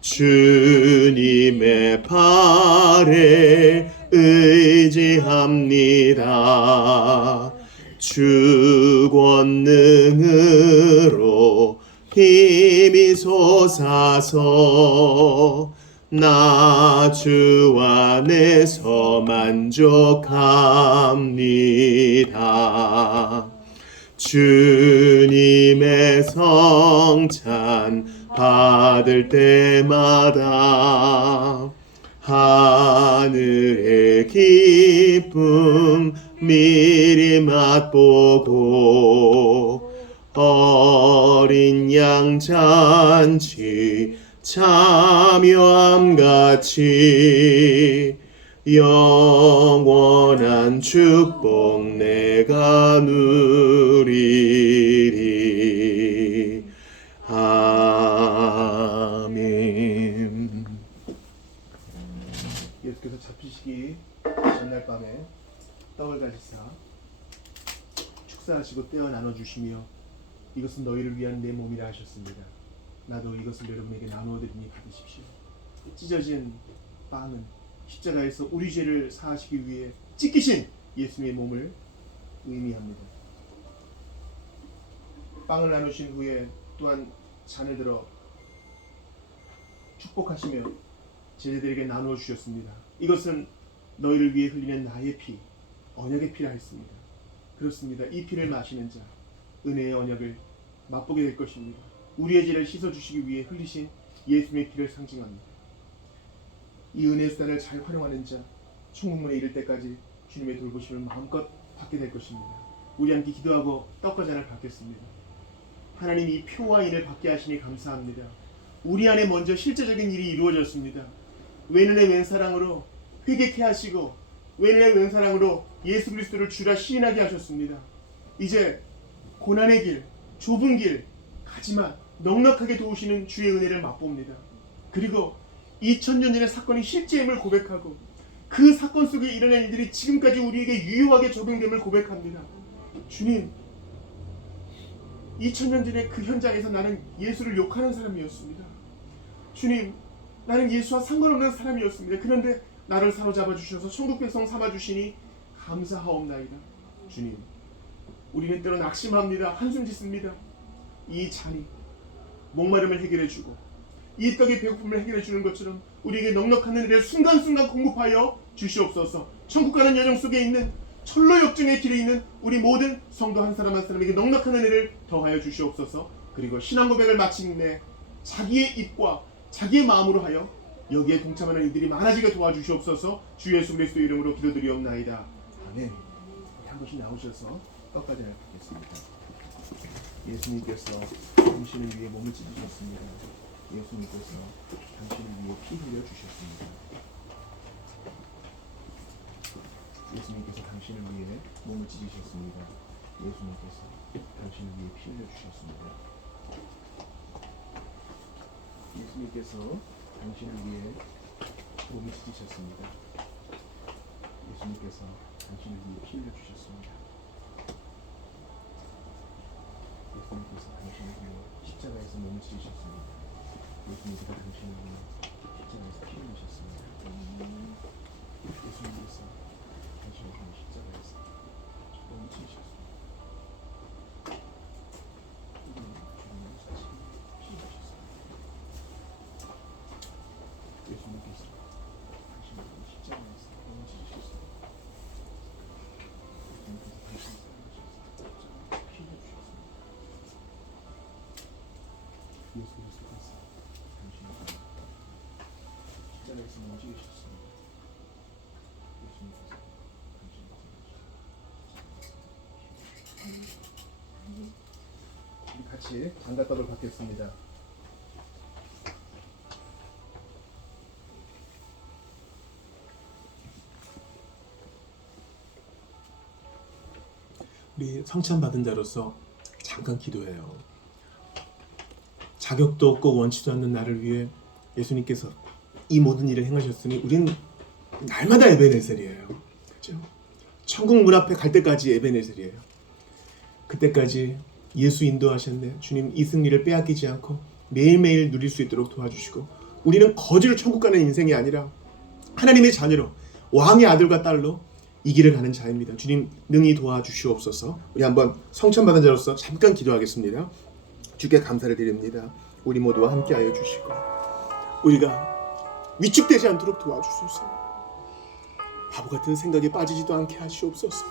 주님의 발에 의지합니다. 주 권능으로 힘이 솟아서 나 주 안에서 만족합니다. 주님의 성찬 받을 때마다 하늘의 기쁨 미리 맛보고 어린 양 잔치 참여함같이 영원한 축복 내가 누리리. 아멘. 예수께서 잡히시기 전날 밤에 떡을 가지사 축사하시고 떼어 나눠주시며 이것은 너희를 위한 내 몸이라 하셨습니다. 나도 이것을 여러분에게 나누어 드리니 받으십시오. 찢어진 빵은 십자가에서 우리 죄를 사하시기 위해 찢기신 예수님의 몸을 의미합니다. 빵을 나누신 후에 또한 잔을 들어 축복하시며 제자들에게 나누어 주셨습니다. 이것은 너희를 위해 흘리는 나의 피, 언약의 피라 했습니다. 그렇습니다. 이 피를 마시는 자 은혜의 언약을 맛보게 될 것입니다. 우리의 죄를 씻어주시기 위해 흘리신 예수님의 피를 상징합니다. 이 은혜의 수단을 잘 활용하는 자 천국문에 이를 때까지 주님의 돌보심을 마음껏 받게 될 것입니다. 우리 함께 기도하고 떡과 잔을 받겠습니다. 하나님, 이 표와 인을 받게 하시니 감사합니다. 우리 안에 먼저 실제적인 일이 이루어졌습니다. 왼은의 왼사랑으로 회개케 하시고 왼은의 왼사랑으로 예수 그리스도를 주라 시인하게 하셨습니다. 이제 고난의 길, 좁은 길 가지만 넉넉하게 도우시는 주의 은혜를 맛봅니다. 그리고 2000년 전의 사건이 실제임을 고백하고 그 사건 속에 일어난 일들이 지금까지 우리에게 유효하게 적용됨을 고백합니다. 주님, 2000년 전에 그 현장에서 나는 예수를 욕하는 사람이었습니다. 주님, 나는 예수와 상관없는 사람이었습니다. 그런데 나를 사로잡아 주셔서 천국 백성 삼아 주시니 감사하옵나이다. 주님, 우리는 때로 낙심합니다. 한숨 짓습니다. 이 잔이 목마름을 해결해 주고 이 떡의 배고픔을 해결해 주는 것처럼 우리에게 넉넉한 은혜를 순간순간 공급하여 주시옵소서. 천국 가는 여정 속에 있는 철로 역정의 길에 있는 우리 모든 성도 한 사람 한 사람에게 넉넉한 은혜를 더하여 주시옵소서. 그리고 신앙 고백을 마친 후에 자기의 입과 자기의 마음으로 하여 여기에 동참하는 이들이 많아지게 도와주시옵소서. 주 예수 그리스도 이름으로 기도드리옵나이다. 아멘. 한 분씩 나오셔서 떡까지 받겠습니다. 예수님께서 당신을 위해 몸을 찢으셨습니다. 예수님께서 당신을 위해 피 흘려 주셨습니다. 예수님께서 당신을 위해 몸을 찢으셨습니다. 예수님께서 당신을 위해 피 흘려 주셨습니다. 예수님께서 당신을 위해 몸을 찢으셨습니다. 예수님께서 당신을 위해 피 흘려 주셨습니다. 예수님께서 당신을 위해 십자가에서 몸을 찢으셨습니다. 예수님께서 당신을 위해 십자가에서 피 흘리셨습니다. 예수님께서 당신을 위해 십자가에서 몸을 찢으셨습니다. 예수님께서 당신을 위해 십자가에서 몸을 찢으셨습니다. 예수님께서 당신을 피 흘려주셨습니다. 예수 그리스도께서 당신을 십자가에서 몸을 찢으셨습니다. 예수님께서 당신을 우리 같이 장갑밥을 받겠습니다. 우리 성찬 받은 자로서 잠깐 기도해요. 자격도 없고 원치도 않는 나를 위해 예수님께서 이 모든 일을 행하셨으니 우리는 날마다 에베네셀이에요. 그렇죠? 천국 문 앞에 갈 때까지 에베네셀이에요. 그때까지 예수 인도하셨네. 주님 이 승리를 빼앗기지 않고 매일매일 누릴 수 있도록 도와주시고, 우리는 거지로 천국 가는 인생이 아니라 하나님의 자녀로 왕의 아들과 딸로 이 길을 가는 자입니다. 주님 능히 도와주시옵소서. 우리 한번 성천받은 자로서 잠깐 기도하겠습니다. 주께 감사를 드립니다. 우리 모두와 함께하여 주시고 우리가 위축되지 않도록 도와주소서. 바보 같은 생각에 빠지지도 않게 하시옵소서.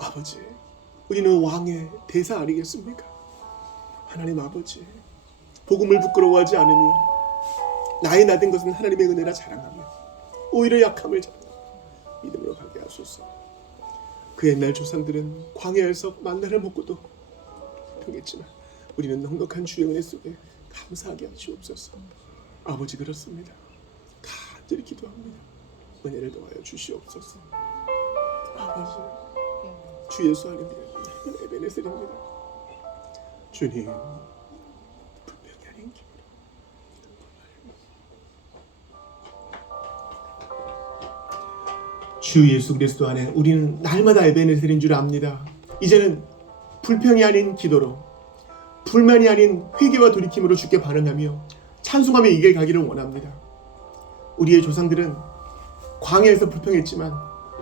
아버지, 우리는 왕의 대사 아니겠습니까? 하나님 아버지, 복음을 부끄러워하지 않으며 나의 나된 것은 하나님의 은혜라 자랑하며 오히려 약함을 자랑하며 믿음으로 가게 하소서. 그 옛날 조상들은 광야에서 만나를 먹고도 평했지만 우리는 넉넉한 주의 은혜 속에 감사하게 하시옵소서. 아버지, 그렇습니다. 간절히 기도합니다. 은혜를 더하여 주시옵소서. 아버지, 주 예수 안에 믿는 에베네셀입니다. 주님, 불평이 아닌 길, 주 예수 그리스도 안에 우리는 날마다 에베네셀인 줄 압니다. 이제는 불평이 아닌 기도로, 불만이 아닌 회개와 돌이킴으로 주께 반응하며 찬송하며 이 길 가기를 원합니다. 우리의 조상들은 광야에서 불평했지만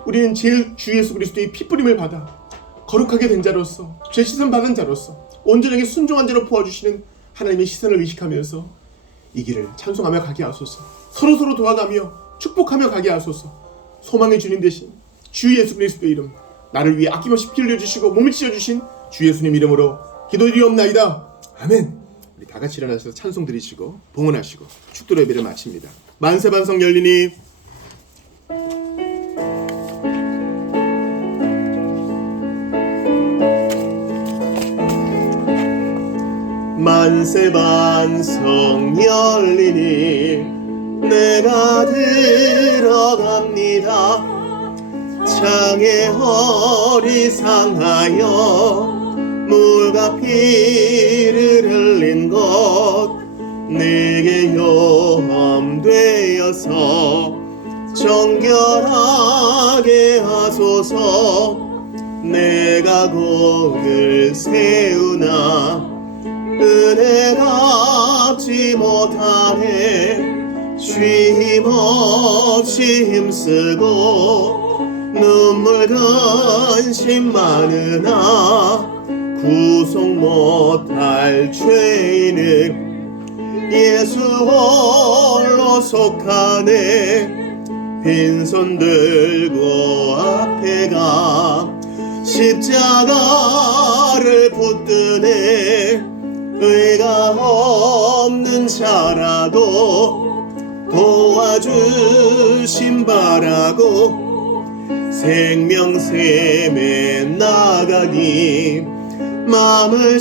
우리는 주 예수 그리스도의 피뿌림을 받아 거룩하게 된 자로서, 죄 씻음 받은 자로서 온전하게 순종한 자로 부어주시는 하나님의 시선을 의식하면서 이 길을 찬송하며 가게 하소서. 서로서로 도와가며 축복하며 가게 하소서. 소망의 주님 되신 주 예수 그리스도의 이름, 나를 위해 아낌없이 피 흘려주시고 몸을 찢어주신 주 예수님 이름으로 기도드리옵나이다. 아멘. 우리 다 같이 일어나서 찬송 드리시고 봉헌하시고 축도로 예배를 마칩니다. 만세반성 열리니 만세반성 열리니 내가 들어갑니다. 창에 허리 상하여 물과 피를 흘린 것 내게 염되어서 정결하게 하소서. 내가 곡을 세우나 은혜답지 못하네. 쉼없이 힘쓰고 눈물 근심 많으나 구속 못할 죄인은 예수 홀로 속하네. 빈손 들고 앞에 가 십자가를 붙드네. 의가 없는 자라도 도와주심 바라고 생명샘에 나가니 마음을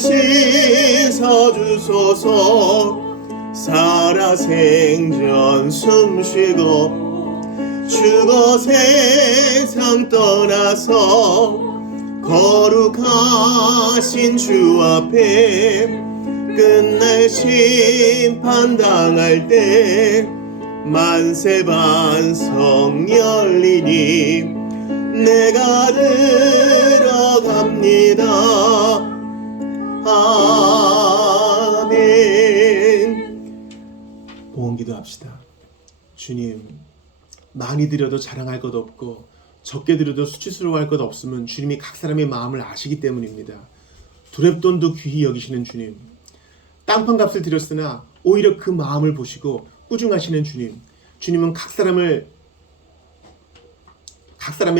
씻어주소서. 살아생전 숨쉬고 죽어 세상 떠나서 거룩하신 주 앞에 끝날 심판당할 때 만세반성 열리니 내가 들어갑니다. 아멘. 봉헌기도 합시다. 주님, 많이 드려도 자랑할 것 없고 적게 드려도 수치스러워할 것 없음은 주님이 각 사람의 마음을 아시기 때문입니다. 두렙돈도 귀히 여기시는 주님, 땅판값을 드렸으나 오히려 그 마음을 보시고 꾸중하시는 주님, 주님은 각 사람의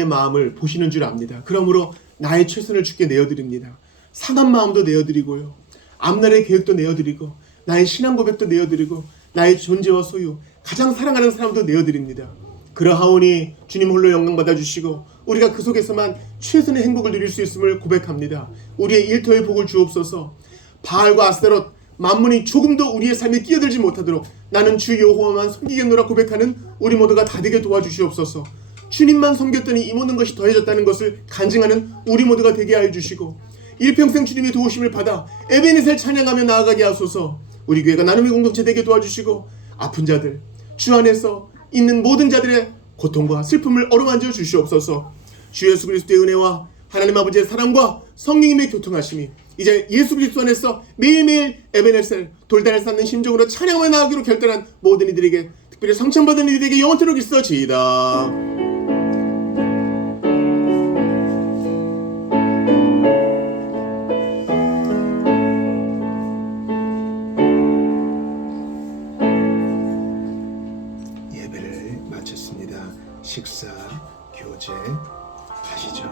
마음을 보시는 줄 압니다. 그러므로 나의 최선을 주께 내어드립니다. 상한 마음도 내어드리고요, 앞날의 계획도 내어드리고 나의 신앙 고백도 내어드리고 나의 존재와 소유, 가장 사랑하는 사람도 내어드립니다. 그러하오니 주님 홀로 영광 받아주시고 우리가 그 속에서만 최선의 행복을 누릴 수 있음을 고백합니다. 우리의 일터의 복을 주옵소서. 바알과 아스타롯 만문이 조금도 우리의 삶에 끼어들지 못하도록 나는 주 여호와만 섬기겠노라 고백하는 우리 모두가 다 되게 도와주시옵소서. 주님만 섬겼더니 이 모든 것이 더해졌다는 것을 간증하는 우리 모두가 되게 하여 주시고 일평생 주님의 도우심을 받아 에베네셀 찬양하며 나아가게 하소서. 우리 교회가 나눔의 공동체 되게 도와주시고 아픈 자들, 주 안에서 있는 모든 자들의 고통과 슬픔을 어루만져 주시옵소서. 주 예수 그리스도의 은혜와 하나님 아버지의 사랑과 성령님의 교통하심이 이제 예수 그리스도 안에서 매일매일 에베네셀 돌단을 쌓는 심정으로 찬양하며 나아가기로 결단한 모든 이들에게, 특별히 성찬받은 이들에게 영원토록 있어지이다. 예배를 마쳤습니다. 식사, 교제 하시죠.